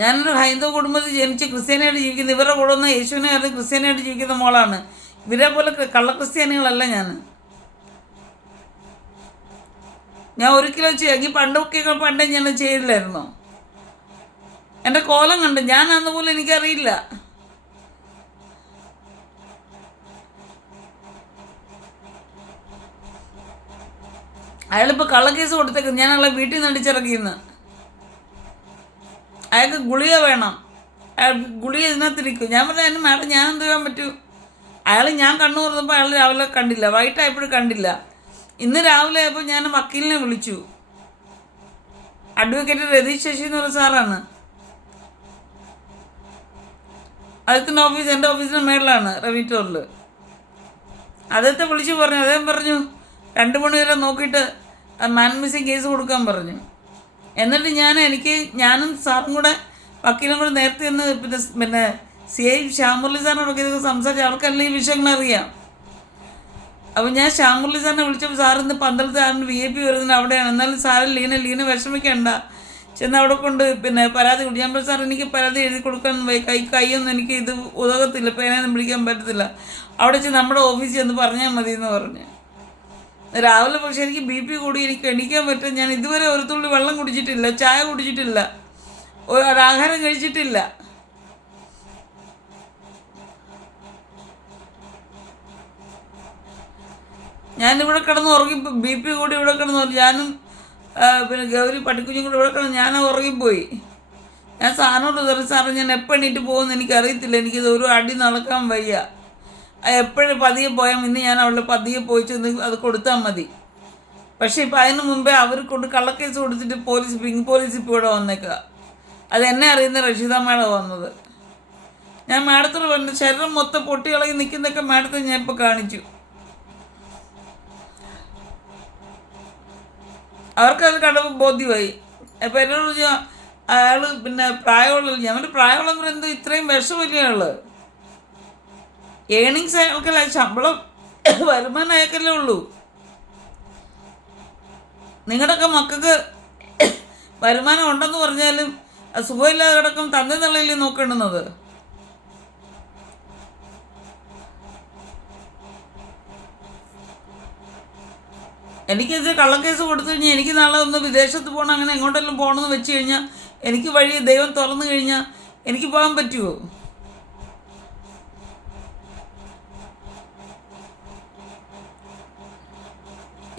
ഞാനൊരു ഹൈന്ദവ കുടുംബത്തിൽ ജനിച്ച് ക്രിസ്ത്യാനിയായിട്ട് ജീവിക്കുന്ന, ഇവരുടെ കൂടെ ഒന്ന് യേശുവിനെ അറിഞ്ഞ് ക്രിസ്ത്യാനിയായിട്ട് ജീവിക്കുന്ന മോളാണ്. ഇവരെ പോലെ കള്ളക്രിസ്ത്യാനികളല്ല ഞാൻ 1 കിലോ എങ്കിൽ പണ്ടേ ഞാൻ ചെയ്തില്ലായിരുന്നോ? എൻ്റെ കോലം കണ്ട് ഞാൻ അന്നുപോലും എനിക്കറിയില്ല. അയാളിപ്പോൾ കള്ളക്കേസ് കൊടുത്തേക്ക്. ഞാൻ അയാളെ വീട്ടിൽ നിന്ന് അടിച്ചിറക്കിയെന്ന്. അയാൾക്ക് ഗുളിക വേണം. അയാൾ ഗുളിക ഇതിനകത്തിരിക്കും. ഞാൻ പറഞ്ഞു, അതിന് മാഡം ഞാൻ എന്ത് ചെയ്യാൻ പറ്റൂ? അയാൾ ഞാൻ കണ്ണു തുറന്നപ്പോൾ അയാൾ രാവിലെ കണ്ടില്ല, വൈകിട്ടായപ്പോഴും കണ്ടില്ല. ഇന്ന് രാവിലെ ആയപ്പോൾ ഞാൻ വക്കീലിനെ വിളിച്ചു. അഡ്വക്കേറ്റ് രതീഷ് ശശി എന്ന് പറയുന്ന സാറാണ്. അദ്ദേഹത്തിൻ്റെ ഓഫീസ് എൻ്റെ ഓഫീസിന് മേളിലാണ്, റെവിറ്റോറിൽ. അദ്ദേഹത്തെ വിളിച്ചു പറഞ്ഞു. അദ്ദേഹം പറഞ്ഞു 2 മണി വരെ നോക്കിയിട്ട് മാൻ മിസ്സിങ് കേസ് കൊടുക്കാൻ പറഞ്ഞു. എന്നിട്ട് ഞാനും സാറും കൂടെ വക്കീലും കൂടെ നേരത്തെ ഒന്ന് പിന്നെ CI ശ്യാമുരളി സാറിനോടൊക്കെ ഇതൊക്കെ സംസാരിച്ച് അവർക്കെല്ലാം ഈ വിഷയങ്ങളറിയാം. അപ്പോൾ ഞാൻ ശ്യാമുരളി സാറിനെ വിളിച്ചപ്പോൾ സാറിന്ന് 12 സാറിന് VIP വരുന്നതിന് അവിടെയാണ്. എന്നാലും സാറിൽ ലീന വിഷമിക്കണ്ട, ചെന്ന് അവിടെ കൊണ്ട് പിന്നെ പരാതി കൊടുത്തു. ഞാൻ പറഞ്ഞു, സാർ എനിക്ക് പരാതി എഴുതി കൊടുക്കാൻ കൈയൊന്നും എനിക്ക് ഇത് ഉതകത്തില്ല, പേനയൊന്നും പിടിക്കാൻ പറ്റത്തില്ല, അവിടെ ചെന്ന് നമ്മുടെ ഓഫീസിൽ ചെന്ന് പറഞ്ഞാൽ മതി എന്ന് പറഞ്ഞു. രാവിലെ പക്ഷേ എനിക്ക് BP കൂടി, എനിക്ക് എണീക്കാൻ പറ്റും. ഞാൻ ഇതുവരെ ഒരു തുള്ളി വെള്ളം കുടിച്ചിട്ടില്ല, ചായ കുടിച്ചിട്ടില്ല, ആഹാരം കഴിച്ചിട്ടില്ല. ഞാനിവിടെ കിടന്ന് ഉറങ്ങി. BP കൂടി ഇവിടെ കിടന്ന് ഉറങ്ങി. ഞാനും പിന്നെ ഗൗരി പട്ടിക്കുഞ്ഞും കൂടി ഇവിടെ കിടന്ന് ഞാൻ ഉറങ്ങിപ്പോയി. ഞാൻ സാറിനോട് പറഞ്ഞു, സാറ് ഞാൻ എപ്പോൾ എണീറ്റ് പോകുമെന്ന് എനിക്കറിയത്തില്ല, എനിക്കിത് ഒരു അടി നടക്കാൻ വയ്യ, എപ്പോഴും പതിയെ പോയാൽ ഇന്ന് ഞാൻ അവളുടെ പതിയെ പോയി ചെന്ന് അത് കൊടുത്താൽ മതി. പക്ഷേ ഇപ്പം അതിന് മുമ്പേ അവർ കൊണ്ട് കള്ളക്കേസ് കൊടുത്തിട്ട് പിങ്ക് പോലീസ് ഇപ്പോൾ ഇവിടെ വന്നേക്കുക. അത് എന്നെ അറിയുന്ന റഷീദ മേഡം വന്നത്. ഞാൻ മാഡത്തോട് പറഞ്ഞു, ശരീരം മൊത്തം പൊട്ടികളകി നിൽക്കുന്നതൊക്കെ മാഡത്തെ ഞാൻ ഇപ്പോൾ കാണിച്ചു. അവർക്കത് കണ്ടപ്പോൾ ബോധ്യമായി. അപ്പോൾ എന്നോട് പറഞ്ഞു അയാൾ പിന്നെ പ്രായമുള്ള, ഞാൻ പ്രായമുള്ള എന്തോ ഇത്രയും വിഷമില്ല അയാൾ. ഏണിങ്സ് അയാൾക്കല്ല, ശമ്പളം വരുമാനം അയാൾക്കല്ലേ ഉള്ളൂ. നിങ്ങളുടെയൊക്കെ മക്കൾക്ക് വരുമാനം ഉണ്ടെന്ന് പറഞ്ഞാലും സുഖമില്ലാതെ കിടക്കും തന്റെ നിലയിൽ നോക്കേണ്ടുന്നത്. എനിക്കിത് കള്ളക്കേസ് കൊടുത്തു കഴിഞ്ഞാൽ എനിക്ക് നാളെ ഒന്ന് വിദേശത്ത് പോകണം, അങ്ങനെ എങ്ങോട്ടെല്ലാം പോകണമെന്ന് വെച്ച് കഴിഞ്ഞാൽ എനിക്ക് വഴി ദൈവം തുറന്നു കഴിഞ്ഞാൽ എനിക്ക് പോകാൻ പറ്റുമോ?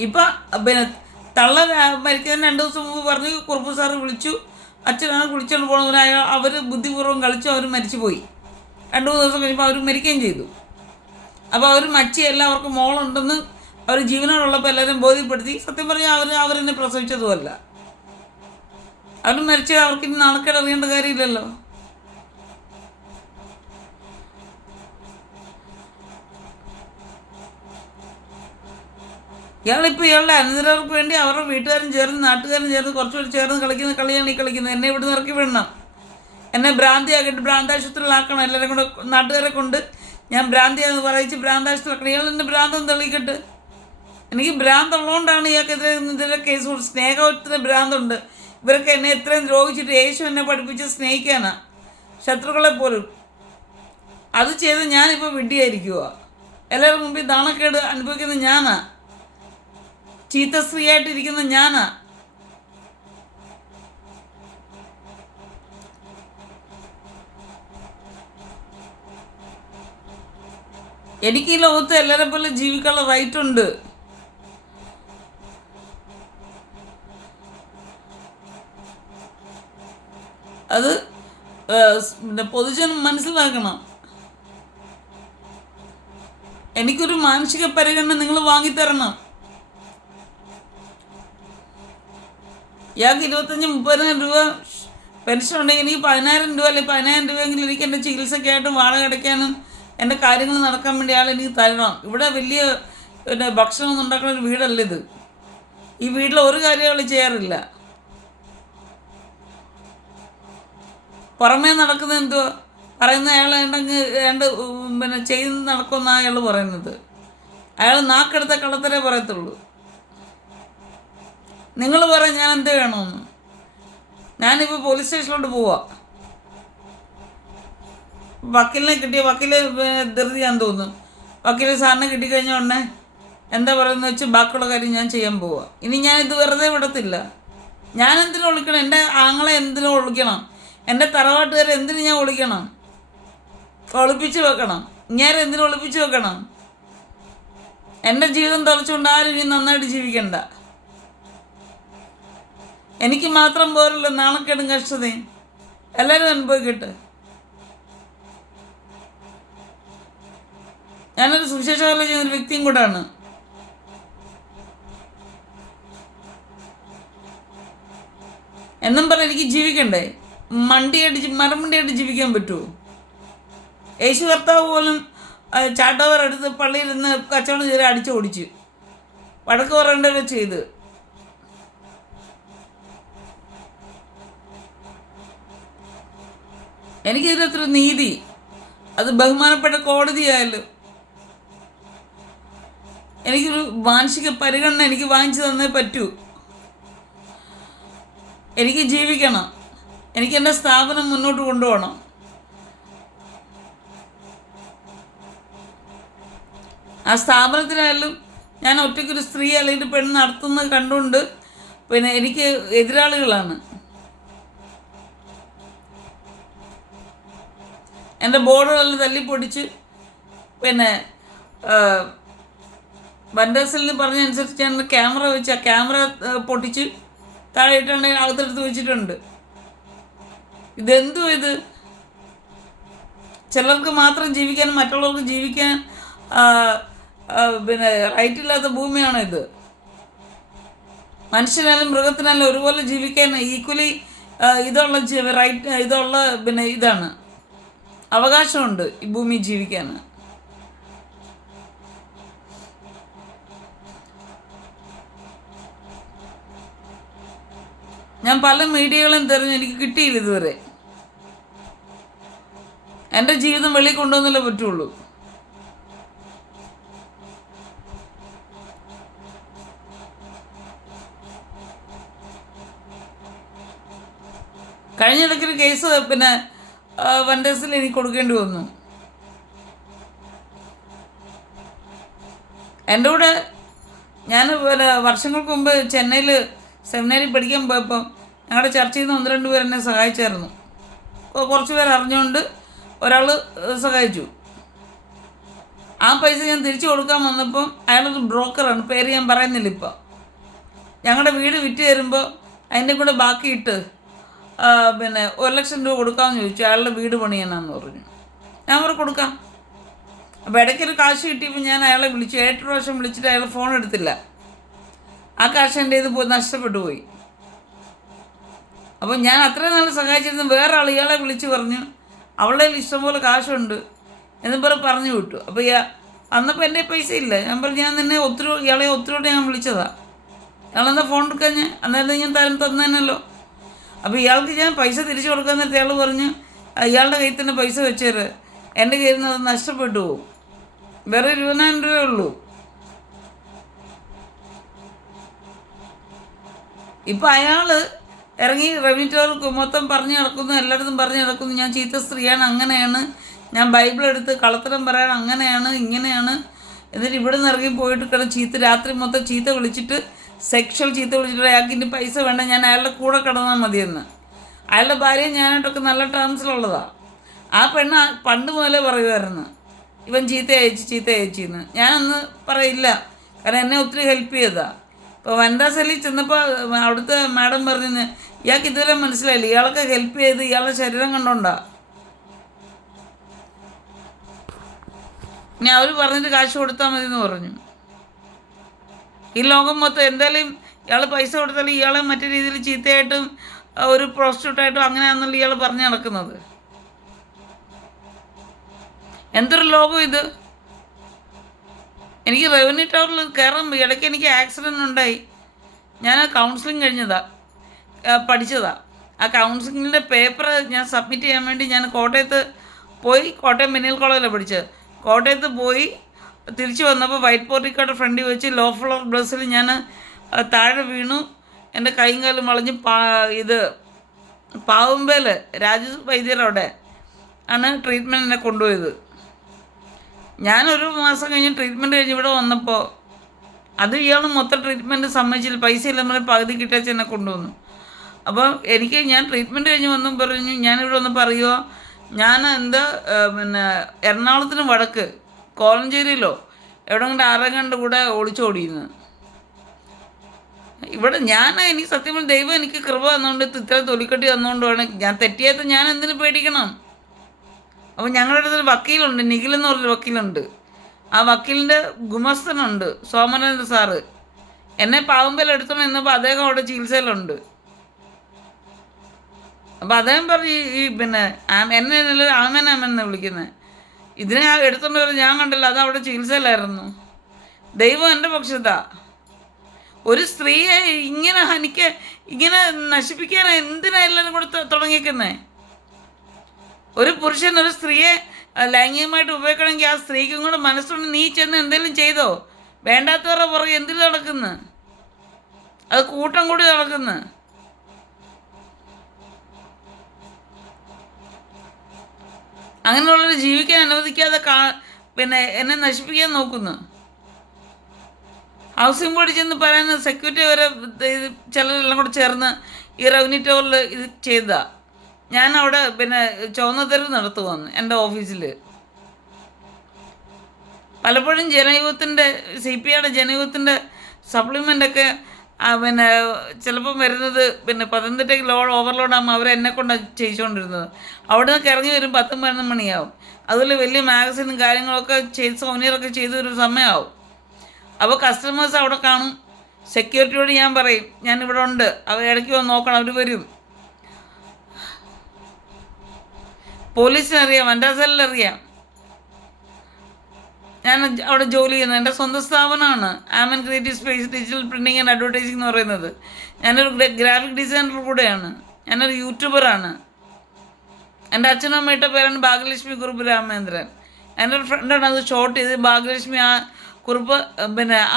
ഇപ്പം പിന്നെ തള്ള മരിക്കുന്നതിന് 2 ദിവസം മുമ്പ് പറഞ്ഞ് കുറുപ്പ് സാറ് വിളിച്ചു, അച്ഛനാണ് വിളിച്ചുകൊണ്ട് പോകണമെന്ന്. അവർ ബുദ്ധിപൂർവ്വം കളിച്ചു, അവർ മരിച്ചു പോയി. 2-3 ദിവസം കഴിയുമ്പോൾ അവർ മരിക്കുകയും ചെയ്തു. അപ്പോൾ അവർ മച്ചി എല്ലാവർക്കും മോളുണ്ടെന്ന് അവർ ജീവനോടുള്ളപ്പോൾ എല്ലാവരും ബോധ്യപ്പെടുത്തി. സത്യം പറഞ്ഞാൽ അവരെന്നെ പ്രസവിച്ചതുമല്ല. അവർ മരിച്ചത് അവർക്ക് ഇനി നാണക്കേട് അറിയേണ്ട കാര്യമില്ലല്ലോ. ഇയാളിപ്പോൾ ഇയാളുടെ അനന്തരവർക്ക് വേണ്ടി അവരുടെ വീട്ടുകാരും ചേർന്ന് നാട്ടുകാരും ചേർന്ന് കുറച്ചുകൂടി ചേർന്ന് കളിക്കുന്ന കളിയാണ് ഈ കളിക്കുന്നത്. എന്നെ ഇവിടെ ഇറക്കി വിടണം, എന്നെ ഭ്രാന്തിയാക്കിയിട്ട് ഭ്രാന്താശുപത്രിയിലാക്കണം, എല്ലാവരും കൂടെ നാട്ടുകാരെ കൊണ്ട് ഞാൻ ഭ്രാന്തിയാന്ന് പറയിച്ച് ഭ്രാന്താശുപത്രിയാക്കണം. ഇയാൾ എൻ്റെ ഭ്രാന്തം തെളിയിക്കട്ടെ. എനിക്ക് ഭ്രാന്തുള്ളതുകൊണ്ടാണ് ഇയാൾക്കെതിരെ കേസ് കൊടുത്ത്. സ്നേഹത്തിന് ഭ്രാന്തുണ്ട്. ഇവരൊക്കെ എന്നെ എത്രയും ദ്രോഹിച്ചിട്ട് യേശു എന്നെ പഠിപ്പിച്ച് സ്നേഹിക്കാനാ, ശത്രുക്കളെ പോലും. അത് ചെയ്ത് ഞാനിപ്പോൾ വിഡ്ഢിയായിരിക്കുക. എല്ലാവരും മുമ്പിൽ നാണക്കേട് അനുഭവിക്കുന്ന ഞാനാ, ചീത്ത സ്ത്രീയായിട്ടിരിക്കുന്ന ഞാനാ. എനിക്ക് ഈ ലോകത്ത് എല്ലാവരെ പോലെ ജീവിക്കാനുള്ള റൈറ്റ് ഉണ്ട്. അത് പൊതുജനം മനസ്സിലാക്കണം. എനിക്കൊരു മാനസിക പരിഗണന നിങ്ങൾ വാങ്ങിത്തരണം. ഇയാൾക്ക് 25-30,000 രൂപ പെൻഷൻ ഉണ്ടെങ്കിൽ എനിക്ക് 10,000 രൂപ അല്ലെങ്കിൽ 10,000 രൂപയെങ്കിലും എനിക്ക് എൻ്റെ ചികിത്സയ്ക്കായിട്ടും വാടക അടയ്ക്കാനും എൻ്റെ കാര്യങ്ങൾ നടക്കാൻ വേണ്ടി ആൾ എനിക്ക് തരണം. ഇവിടെ വലിയ പിന്നെ ഭക്ഷണം ഉണ്ടാക്കുന്ന ഒരു വീടല്ല ഇത്. ഈ വീട്ടിൽ ഒരു കാര്യം അവൾ ചെയ്യാറില്ല. പുറമേ നടക്കുന്നത് എന്തുവാ പറയുന്നത്, അയാൾ പിന്നെ ചെയ്ത് നടക്കുമെന്നാണ് അയാൾ പറയുന്നത്. അയാൾ നാക്കെടുത്ത കള്ളത്തരേ പറയത്തുള്ളൂ. നിങ്ങൾ പറയും ഞാൻ എന്ത് വേണമെന്ന്. ഞാനിപ്പോൾ പോലീസ് സ്റ്റേഷനിലോട്ട് പോവാ. വക്കീലിനെ കിട്ടിയ വക്കീല് ധൃതിയാന്ന് തോന്നുന്നു. വക്കീൽ സാറിനെ കിട്ടിക്കഴിഞ്ഞ ഉടനെ എന്താ പറയുന്നത് വെച്ച് ബാക്കിയുള്ള കാര്യം ഞാൻ ചെയ്യാൻ പോവുക. ഇനി ഞാനിത് വെറുതെ വിടത്തില്ല. ഞാൻ എന്തിനും ഒളിക്കണം, എൻ്റെ ആങ്ങളെ എന്തിനും ഒളിക്കണം, എൻ്റെ തറവാട്ടുകാരെ എന്തിനു ഞാൻ ഒളിക്കണം, ഒളിപ്പിച്ച് വെക്കണം. ഞാൻ എന്തിനും ഒളിപ്പിച്ച് വെക്കണം. എൻ്റെ ജീവിതം തുളച്ചുകൊണ്ട് ആരും ഇനി നന്നായിട്ട് ജീവിക്കണ്ട. എനിക്ക് മാത്രം പോരല്ലോ നാണക്കേടും കഷ്ടതയും, എല്ലാവരും അനുഭവിക്കട്ടെ. ഞാനൊരു സുവിശേഷകാലം ചെയ്യുന്നൊരു വ്യക്തിയും കൂടാണ്. എന്നും പറഞ്ഞ് എനിക്ക് ജീവിക്കണ്ടേ? മരമണ്ടിയായിട്ട് ജീവിക്കാൻ പറ്റുമോ? യേശു കർത്താവ് പോലും ചാട്ടവർ എടുത്ത് പള്ളിയിൽ നിന്ന് കച്ചവടം ചെയ്ത് അടിച്ചു ഓടിച്ചു, വടക്ക് പറയേണ്ടവരെ ചെയ്ത്. എനിക്കിതിനകത്തൊരു നീതി, അത് ബഹുമാനപ്പെട്ട കോടതിയായാലും എനിക്കൊരു മാനസിക പരിഗണന എനിക്ക് വാങ്ങിച്ചു തന്നേ പറ്റൂ. എനിക്ക് ജീവിക്കണം, എനിക്ക് എൻ്റെ സ്ഥാപനം മുന്നോട്ട് കൊണ്ടുപോകണം. ആ സ്ഥാപനത്തിനായാലും ഞാൻ ഒറ്റയ്ക്കൊരു സ്ത്രീ അല്ലെങ്കിൽ പെണ്ണ് നടത്തുന്നത് കണ്ടുകൊണ്ട് പിന്നെ എനിക്ക് എതിരാളികളാണ്. എൻ്റെ ബോർഡുകളെല്ലാം തല്ലിപ്പൊടിച്ച് പിന്നെ വണ്ടേഴ്സിൽ നിന്ന് പറഞ്ഞതനുസരിച്ച് ഞാൻ ക്യാമറ വെച്ച് ആ ക്യാമറ പൊട്ടിച്ച് താഴെ ഇട്ടുണ്ടെങ്കിൽ അകത്തെടുത്ത് വെച്ചിട്ടുണ്ട്. ഇതെന്തോ ഇത്? ചിലർക്ക് മാത്രം ജീവിക്കാനും മറ്റുള്ളവർക്ക് ജീവിക്കാൻ പിന്നെ റൈറ്റില്ലാത്ത ഭൂമിയാണോ ഇത്? മനുഷ്യനായാലും മൃഗത്തിനായാലും ഒരുപോലെ ജീവിക്കാൻ ഈക്വലി ഇതുള്ള റൈറ്റ് ഇതുള്ള ഇതാണ് അവകാശമുണ്ട് ഈ ഭൂമി ജീവിക്കാൻ. ഞാൻ പല മീഡിയകളും തിരഞ്ഞു, എനിക്ക് കിട്ടിയില്ല ഇതുവരെ. എൻ്റെ ജീവിതം വെളിയിൽ കൊണ്ടുവന്നല്ലേ പറ്റുള്ളൂ. കഴിഞ്ഞിടയ്ക്കൊരു കേസ് വണ്ടേഴ്സിൽ എനിക്ക് കൊടുക്കേണ്ടി വന്നു. എൻ്റെ കൂടെ ഞാൻ വർഷങ്ങൾക്ക് മുമ്പ് ചെന്നൈയിൽ സെമിനാരിൽ പഠിക്കാൻ പോയപ്പം ഞങ്ങളുടെ ചർച്ചയിൽ നിന്ന് 1-2 പേർ എന്നെ സഹായിച്ചായിരുന്നു. കുറച്ച് പേർ അറിഞ്ഞുകൊണ്ട് ഒരാൾ സഹായിച്ചു. ആ പൈസ ഞാൻ തിരിച്ചു കൊടുക്കാൻ വന്നപ്പം അയാളൊരു ബ്രോക്കറാണ്, പേര് ഞാൻ പറയുന്നില്ല ഇപ്പം. ഞങ്ങളുടെ വീട് വിറ്റ് തരുമ്പോൾ അതിൻ്റെ കൂടെ ബാക്കിയിട്ട് 1,00,000 രൂപ കൊടുക്കാമെന്ന് ചോദിച്ചു. അയാളുടെ വീട് പണിയാനാന്ന് പറഞ്ഞു. ഞാൻ പറഞ്ഞു കൊടുക്കാം. അപ്പോൾ ഇടയ്ക്കൊരു കാശ് കിട്ടിയപ്പോൾ ഞാൻ അയാളെ വിളിച്ചു. 7 പ്രാവശ്യം വിളിച്ചിട്ട് അയാൾ ഫോൺ എടുത്തില്ല. ആ കാശ് എൻ്റെ ഇത് നഷ്ടപ്പെട്ടു പോയി. അപ്പോൾ ഞാൻ അത്രയും നാൾ സഹായിച്ചിരുന്ന വേറെ ആൾ ഇയാളെ വിളിച്ച് പറഞ്ഞു അവളുടെ ഇഷ്ടംപോലെ കാശുണ്ട് എന്നും പറഞ്ഞു വിട്ടു. അപ്പോൾ അന്നപ്പോൾ എൻ്റെ പൈസ ഇല്ല. ഞാൻ പറഞ്ഞു ഞാൻ നിന്നെ ഇയാളെ ഒത്തിരി ഞാൻ വിളിച്ചതാണ്, ഇയാളെന്താ ഫോൺ എടുക്കാൻ ഞാൻ അന്നേരം ഞാൻ തന്നേനല്ലോ. അപ്പോൾ ഇയാൾക്ക് ഞാൻ പൈസ തിരിച്ചു കൊടുക്കാൻ നേരത്തെ ഇയാൾ പറഞ്ഞു ഇയാളുടെ കയ്യിൽ തന്നെ പൈസ വെച്ചേര്, എൻ്റെ കയ്യിൽ നിന്ന് അത് നഷ്ടപ്പെട്ടു പോകും. വേറെ 20,000 രൂപയേ ഉള്ളൂ. ഇപ്പം അയാൾ ഇറങ്ങി റെവന്യൂർക്ക് മൊത്തം പറഞ്ഞു നടക്കുന്നു, എല്ലായിടത്തും പറഞ്ഞു നടക്കുന്നു ഞാൻ ചീത്ത സ്ത്രീയാണ്, അങ്ങനെയാണ്, ഞാൻ ബൈബിൾ എടുത്ത് കള്ളത്തരം പറയാണ്, അങ്ങനെയാണ് ഇങ്ങനെയാണ്. എന്നിട്ട് ഇവിടെ നിന്ന് ഇറങ്ങി പോയിട്ട് ചീത്ത രാത്രി മൊത്തം ചീത്ത വിളിച്ചിട്ട് സെക്ഷൽ ചീത്ത വിളിച്ചിട്ട് അയാൾക്ക് ഇനി പൈസ വേണ്ട, ഞാൻ അയാളുടെ കൂടെ കിടന്നാൽ മതിയെന്ന്. അയാളുടെ ഭാര്യ ഞാനായിട്ടൊക്കെ നല്ല ടേംസിലുള്ളതാണ്. ആ പെണ്ണ് പണ്ട് മുതലേ പറയുമായിരുന്നു ഇവൻ ചീത്ത അയച്ചെന്ന്. ഞാനൊന്ന് പറയില്ല, കാരണം എന്നെ ഒത്തിരി ഹെൽപ്പ് ചെയ്തതാണ്. ഇപ്പോൾ വനിതാ സെല്ലിൽ ചെന്നപ്പോൾ അവിടുത്തെ മാഡം പറഞ്ഞു ഇയാൾക്ക് ഇതുവരെ മനസ്സിലായില്ല, ഇയാളൊക്കെ ഹെൽപ്പ് ചെയ്ത് ഇയാളുടെ ശരീരം കണ്ടോണ്ടാ. ഇനി അവർ പറഞ്ഞിട്ട് കാശ് കൊടുത്താൽ മതി എന്ന് പറഞ്ഞു. ഈ ലോകം മൊത്തം എന്തായാലും ഇയാൾ പൈസ കൊടുത്താലും ഇയാളെ മറ്റു രീതിയിൽ ചീത്തയായിട്ടും ഒരു പ്രോസ്റ്റിറ്റ്യൂട്ടായിട്ടും അങ്ങനെയാണെന്നുള്ള ഇയാൾ പറഞ്ഞു നടക്കുന്നത്. എന്തൊരു ലോകം ഇത്! എനിക്ക് റവന്യൂ ടവറിൽ കയറുമ്പോൾ ഇടയ്ക്ക് എനിക്ക് ആക്സിഡൻ്റ് ഉണ്ടായി. ഞാൻ കൗൺസിലിംഗ് പഠിച്ചതാണ്. ആ കൗൺസിലിങ്ങിൻ്റെ പേപ്പർ ഞാൻ സബ്മിറ്റ് ചെയ്യാൻ വേണ്ടി ഞാൻ കോട്ടയത്ത് പോയി. കോട്ടയം മെഡിക്കൽ കോളേജിലാണ് പഠിച്ചത്. കോട്ടയത്ത് പോയി തിരിച്ചു വന്നപ്പോൾ വൈറ്റ് പോർട്ടിക്കോയുടെ ഫ്രണ്ടിൽ വെച്ച് ലോ ഫ്ലോർ ബസ്സിൽ ഞാൻ താഴെ വീണു. എൻ്റെ കൈയും കാലും വളഞ്ഞ് പാവുമ്പേൽ രാജു വൈദ്യരവിടെ ആണ് ട്രീറ്റ്മെൻറ്റ് എന്നെ കൊണ്ടുപോയത്. ഞാനൊരു മാസം കഴിഞ്ഞ് ട്രീറ്റ്മെൻറ്റ് കഴിഞ്ഞ് ഇവിടെ വന്നപ്പോൾ അത് ഇയാൾ മൊത്തം ട്രീറ്റ്മെൻറ്റ് സമ്മതിച്ചില്ല, പൈസ ഇല്ലെന്ന് പകുതി കിട്ടിയാച്ച് എന്നെ കൊണ്ടുവന്നു. അപ്പോൾ ഞാൻ ട്രീറ്റ്മെൻറ്റ് കഴിഞ്ഞ് വന്നു പറഞ്ഞു ഞാനിവിടെ വന്ന് പറയുമോ ഞാൻ എറണാകുളത്തിന് വടക്ക് കോലഞ്ചേരിയിലോ എവിടെ കണ്ട് ആരെങ്കിലും കൂടെ ഒളിച്ചോടിയിരുന്നു. ഇവിടെ എനിക്ക് സത്യം പറഞ്ഞാൽ ദൈവം എനിക്ക് കൃപ തന്നുകൊണ്ട് ഇത്ര തൊലിക്കട്ടി തന്നുകൊണ്ടാണ്. ഞാൻ തെറ്റിയാത്ത ഞാൻ എന്തിനു പേടിക്കണം? അപ്പോൾ ഞങ്ങളുടെ അടുത്തൊരു വക്കീലുണ്ട്, നിഖിലെന്ന് പറഞ്ഞൊരു വക്കീലുണ്ട്. ആ വക്കീലിൻ്റെ ഗുമസ്തനുണ്ട് സോമനേന്ദ്ര സാറ്. എന്നെ പാവുമ്പൽ എടുത്തോണ്ട് നിന്നപ്പോൾ അദ്ദേഹം അവിടെ ചികിത്സയിലുണ്ട്. അപ്പോൾ അദ്ദേഹം പറഞ്ഞു എന്നെ ആമേനാമെന്ന് വിളിക്കുന്നത് ഇതിനെ എടുത്തോണ്ട് വരെ ഞാൻ കണ്ടില്ല, അത് അവിടെ ചികിത്സയിലായിരുന്നു. ദൈവം എൻ്റെ പക്ഷത്താ. ഒരു സ്ത്രീയെ ഇങ്ങനെ നശിപ്പിക്കാൻ എന്തിനാ എല്ലാവരും കൂടെ തുടങ്ങിയേക്കുന്നേ? ഒരു പുരുഷൻ ഒരു സ്ത്രീയെ ലൈംഗികമായിട്ട് ഉപയോഗിക്കണമെങ്കിൽ ആ സ്ത്രീക്കും കൂടെ മനസ്സുകൊണ്ട് നീ ചെന്ന് എന്തെങ്കിലും ചെയ്തോ? വേണ്ടാത്തവരുടെ പുറകെ എന്തിൽ നടക്കുന്നു? അത് കൂട്ടം കൂടി നടക്കുന്നു. അങ്ങനെയുള്ളവർ ജീവിക്കാൻ അനുവദിക്കാതെ എന്നെ നശിപ്പിക്കാൻ നോക്കുന്നു. ഹൗസിംഗ് ബോർഡിൽ ചെന്ന് പറയാൻ സെക്യൂരിറ്റി വരെ ചിലരെല്ലാം കൂടെ ചേർന്ന് ഈ റവന്യൂ ടവറിൽ ഇത് ചെയ്തതാണ്. ഞാൻ അവിടെ ചുവന്ന തെരുവ് നടത്തുവാന്ന് എൻ്റെ ഓഫീസിൽ. പലപ്പോഴും ജനയുഗത്തിൻ്റെ CPIയുടെ ജനയുഗത്തിൻ്റെ സപ്ലിമെൻ്റൊക്കെ ചിലപ്പം വരുന്നത് പത്തനംതിട്ടയ്ക്ക് ഓവർലോഡാകുമ്പോൾ അവരെന്നെ കൊണ്ടാണ് ചെയ്യിച്ചുകൊണ്ടിരുന്നത്. അവിടെ നിന്നൊക്കെ ഇറങ്ങി വരും 10-11 മണിയാവും. അതുപോലെ വലിയ മാഗസിനും കാര്യങ്ങളൊക്കെ സോനിയറൊക്കെ ചെയ്ത് ഒരു സമയമാവും. അപ്പോൾ കസ്റ്റമേഴ്സ് അവിടെ കാണും. സെക്യൂരിറ്റിയോട് ഞാൻ പറയും ഞാനിവിടെ ഉണ്ട്, അവർ ഇടയ്ക്ക് വന്ന് നോക്കണം, അവർ വരും. പോലീസിനറിയാം, വനിതാ സെല്ലിനറിയാം ഞാൻ അവിടെ ജോലി ചെയ്യുന്നത്. എൻ്റെ സ്വന്തം സ്ഥാപനമാണ് ആമൻ creative space digital printing and advertising എന്ന് പറയുന്നത്. ഞാനൊരു ഗ്രാഫിക് ഡിസൈനർ കൂടെയാണ്, ഞാനൊരു യൂട്യൂബറാണ്. എൻ്റെ അച്ഛനും അമ്മയുടെ പേരാണ് ഭാഗ്യലക്ഷ്മി കുറുപ്പ് രാമേന്ദ്രൻ. എൻ്റെ ഒരു ഫ്രണ്ടാണ് അത് ഷോർട്ട് ചെയ്ത് ഭാഗ്യലക്ഷ്മി കുറുപ്പ്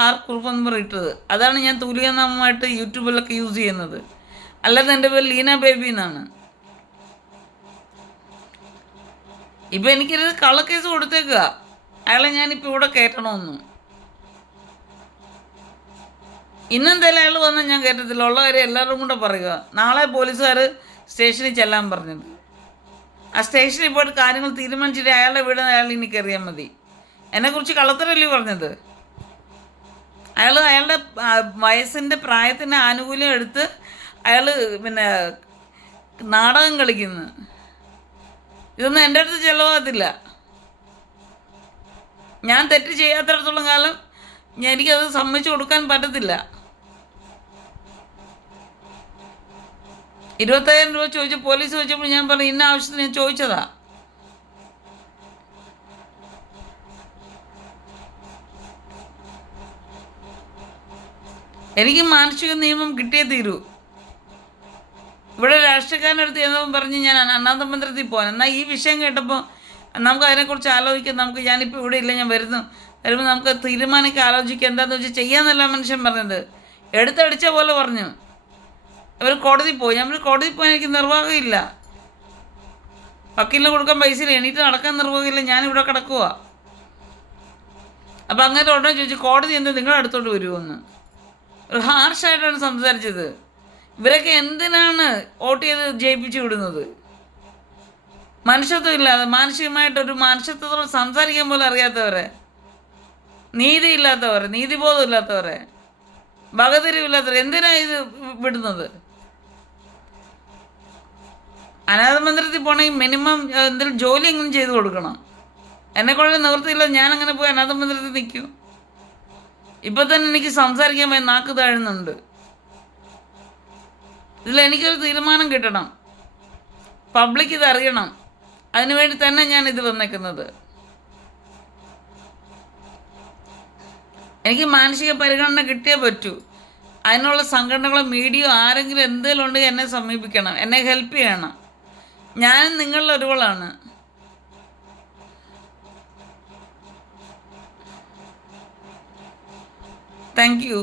ആർ കുറുപ്പ് എന്ന് പറഞ്ഞിട്ടത്. അതാണ് ഞാൻ തൂലികാനാമമായിട്ട് യൂട്യൂബിലൊക്കെ യൂസ് ചെയ്യുന്നത്. അല്ലാതെ എൻ്റെ പേര് ലീന ബേബി എന്നാണ്. ഇപ്പം എനിക്കൊരു കള്ളക്കേസ് കൊടുത്തേക്കുക, അയാളെ ഞാനിപ്പോൾ ഇവിടെ കയറ്റണമെന്ന്. ഇന്നെന്തായാലും അയാൾ വന്നാൽ ഞാൻ കയറ്റത്തില്ല, ഉള്ള കാര്യം എല്ലാവരും കൂടെ പറയുക. നാളെ പോലീസുകാർ സ്റ്റേഷനിൽ ചെല്ലാൻ പറഞ്ഞത്. ആ സ്റ്റേഷനിൽ പോയിട്ട് കാര്യങ്ങൾ തീരുമാനിച്ചിട്ട് അയാളുടെ വീട് അയാൾ എനിക്കറിയാൻ മതി. എന്നെക്കുറിച്ച് കള്ളത്തരല്ലേ പറഞ്ഞത്? അയാളുടെ വയസ്സിൻ്റെ പ്രായത്തിൻ്റെ ആനുകൂല്യം എടുത്ത് അയാൾ നാടകം കളിക്കുന്നു. ഇതൊന്നും എൻ്റെ അടുത്ത് ചിലവാകത്തില്ല. ഞാൻ തെറ്റ് ചെയ്യാത്തിടത്തോളം കാലം എനിക്കത് സമ്മതിച്ചു കൊടുക്കാൻ പറ്റത്തില്ല. 20,000 രൂപ ചോദിച്ചു പോലീസ് ചോദിച്ചപ്പോൾ ഞാൻ പറഞ്ഞു ഇന്ന ആവശ്യത്തിന് ഞാൻ ചോദിച്ചതാ. എനിക്ക് മാനുഷിക നിയമം കിട്ടിയേ തീരൂ. ഇവിടെ രാഷ്ട്രീയക്കാരൻ്റെ അടുത്ത് എന്നപ്പോൾ പറഞ്ഞ് ഞാൻ അനാഥ മന്ദിരത്തിൽ പോകാൻ. എന്നാൽ ഈ വിഷയം കേട്ടപ്പോൾ നമുക്ക് അതിനെക്കുറിച്ച് ആലോചിക്കാം. ഞാനിപ്പോൾ ഇവിടെ ഇല്ല, ഞാൻ വരുമ്പോൾ നമുക്ക് തീരുമാനിക്കാൻ ആലോചിക്കാം. എന്താണെന്ന് വെച്ചാൽ ചെയ്യാമെന്നല്ല മനുഷ്യൻ പറഞ്ഞത്. എടുത്തടിച്ച പോലെ പറഞ്ഞു. അവർ കോടതി പോയി. ഞാൻ കോടതി പോയി, എനിക്ക് നിർവാഹമില്ല, വക്കീലിന് കൊടുക്കാൻ പൈസ ഇല്ല, എണീറ്റ് നടക്കാൻ നിർവാഹമില്ല, ഞാനിവിടെ കിടക്കുക. അപ്പം അങ്ങനെ ഉടനെ ചോദിച്ചു കോടതി എന്താ നിങ്ങളുടെ അടുത്തോട്ട് വരുമെന്ന്. ഒരു ഹാർഷായിട്ടാണ് സംസാരിച്ചത്. ഇവരൊക്കെ എന്തിനാണ് വോട്ട് ചെയ്ത് ജയിപ്പിച്ചു വിടുന്നത്? മനുഷ്യത്വം ഇല്ലാതെ, മാനസികമായിട്ടൊരു മനുഷ്യത്വത്തോട് സംസാരിക്കാൻ പോലും അറിയാത്തവരെ, നീതിയില്ലാത്തവരെ, നീതിബോധം ഇല്ലാത്തവരെ, വകതിരിവില്ലാത്തവരെ എന്തിനാണ് ഇത് വിടുന്നത്? അനാഥ മന്ദിരത്തിൽ പോകണമെങ്കിൽ മിനിമം എന്തെങ്കിലും ജോലി എങ്കിലും ചെയ്ത് കൊടുക്കണം. എന്നെക്കൊണ്ട് നിവൃത്തിയില്ല, ഞാനങ്ങനെ പോയി അനാഥ മന്ദിരത്തിൽ നിൽക്കും. ഇപ്പം തന്നെ എനിക്ക് സംസാരിക്കാൻ പോയി നാക്ക് താഴുന്നുണ്ട്. ഇതിലെനിക്കൊരു തീരുമാനം കിട്ടണം, പബ്ലിക് ഇത് അറിയണം. അതിനുവേണ്ടി തന്നെ ഞാൻ ഇത് വന്നേക്കുന്നത്. എനിക്ക് മാനസിക പരിഗണന കിട്ടിയേ പറ്റൂ. അതിനുള്ള സംഘടനകളോ മീഡിയ ആരെങ്കിലും എന്തെങ്കിലും ഉണ്ടെങ്കിൽ എന്നെ സമീപിക്കണം, എന്നെ ഹെൽപ്പ് ചെയ്യണം. ഞാനും നിങ്ങളുടെ ഒരുവളാണ്. Thank you.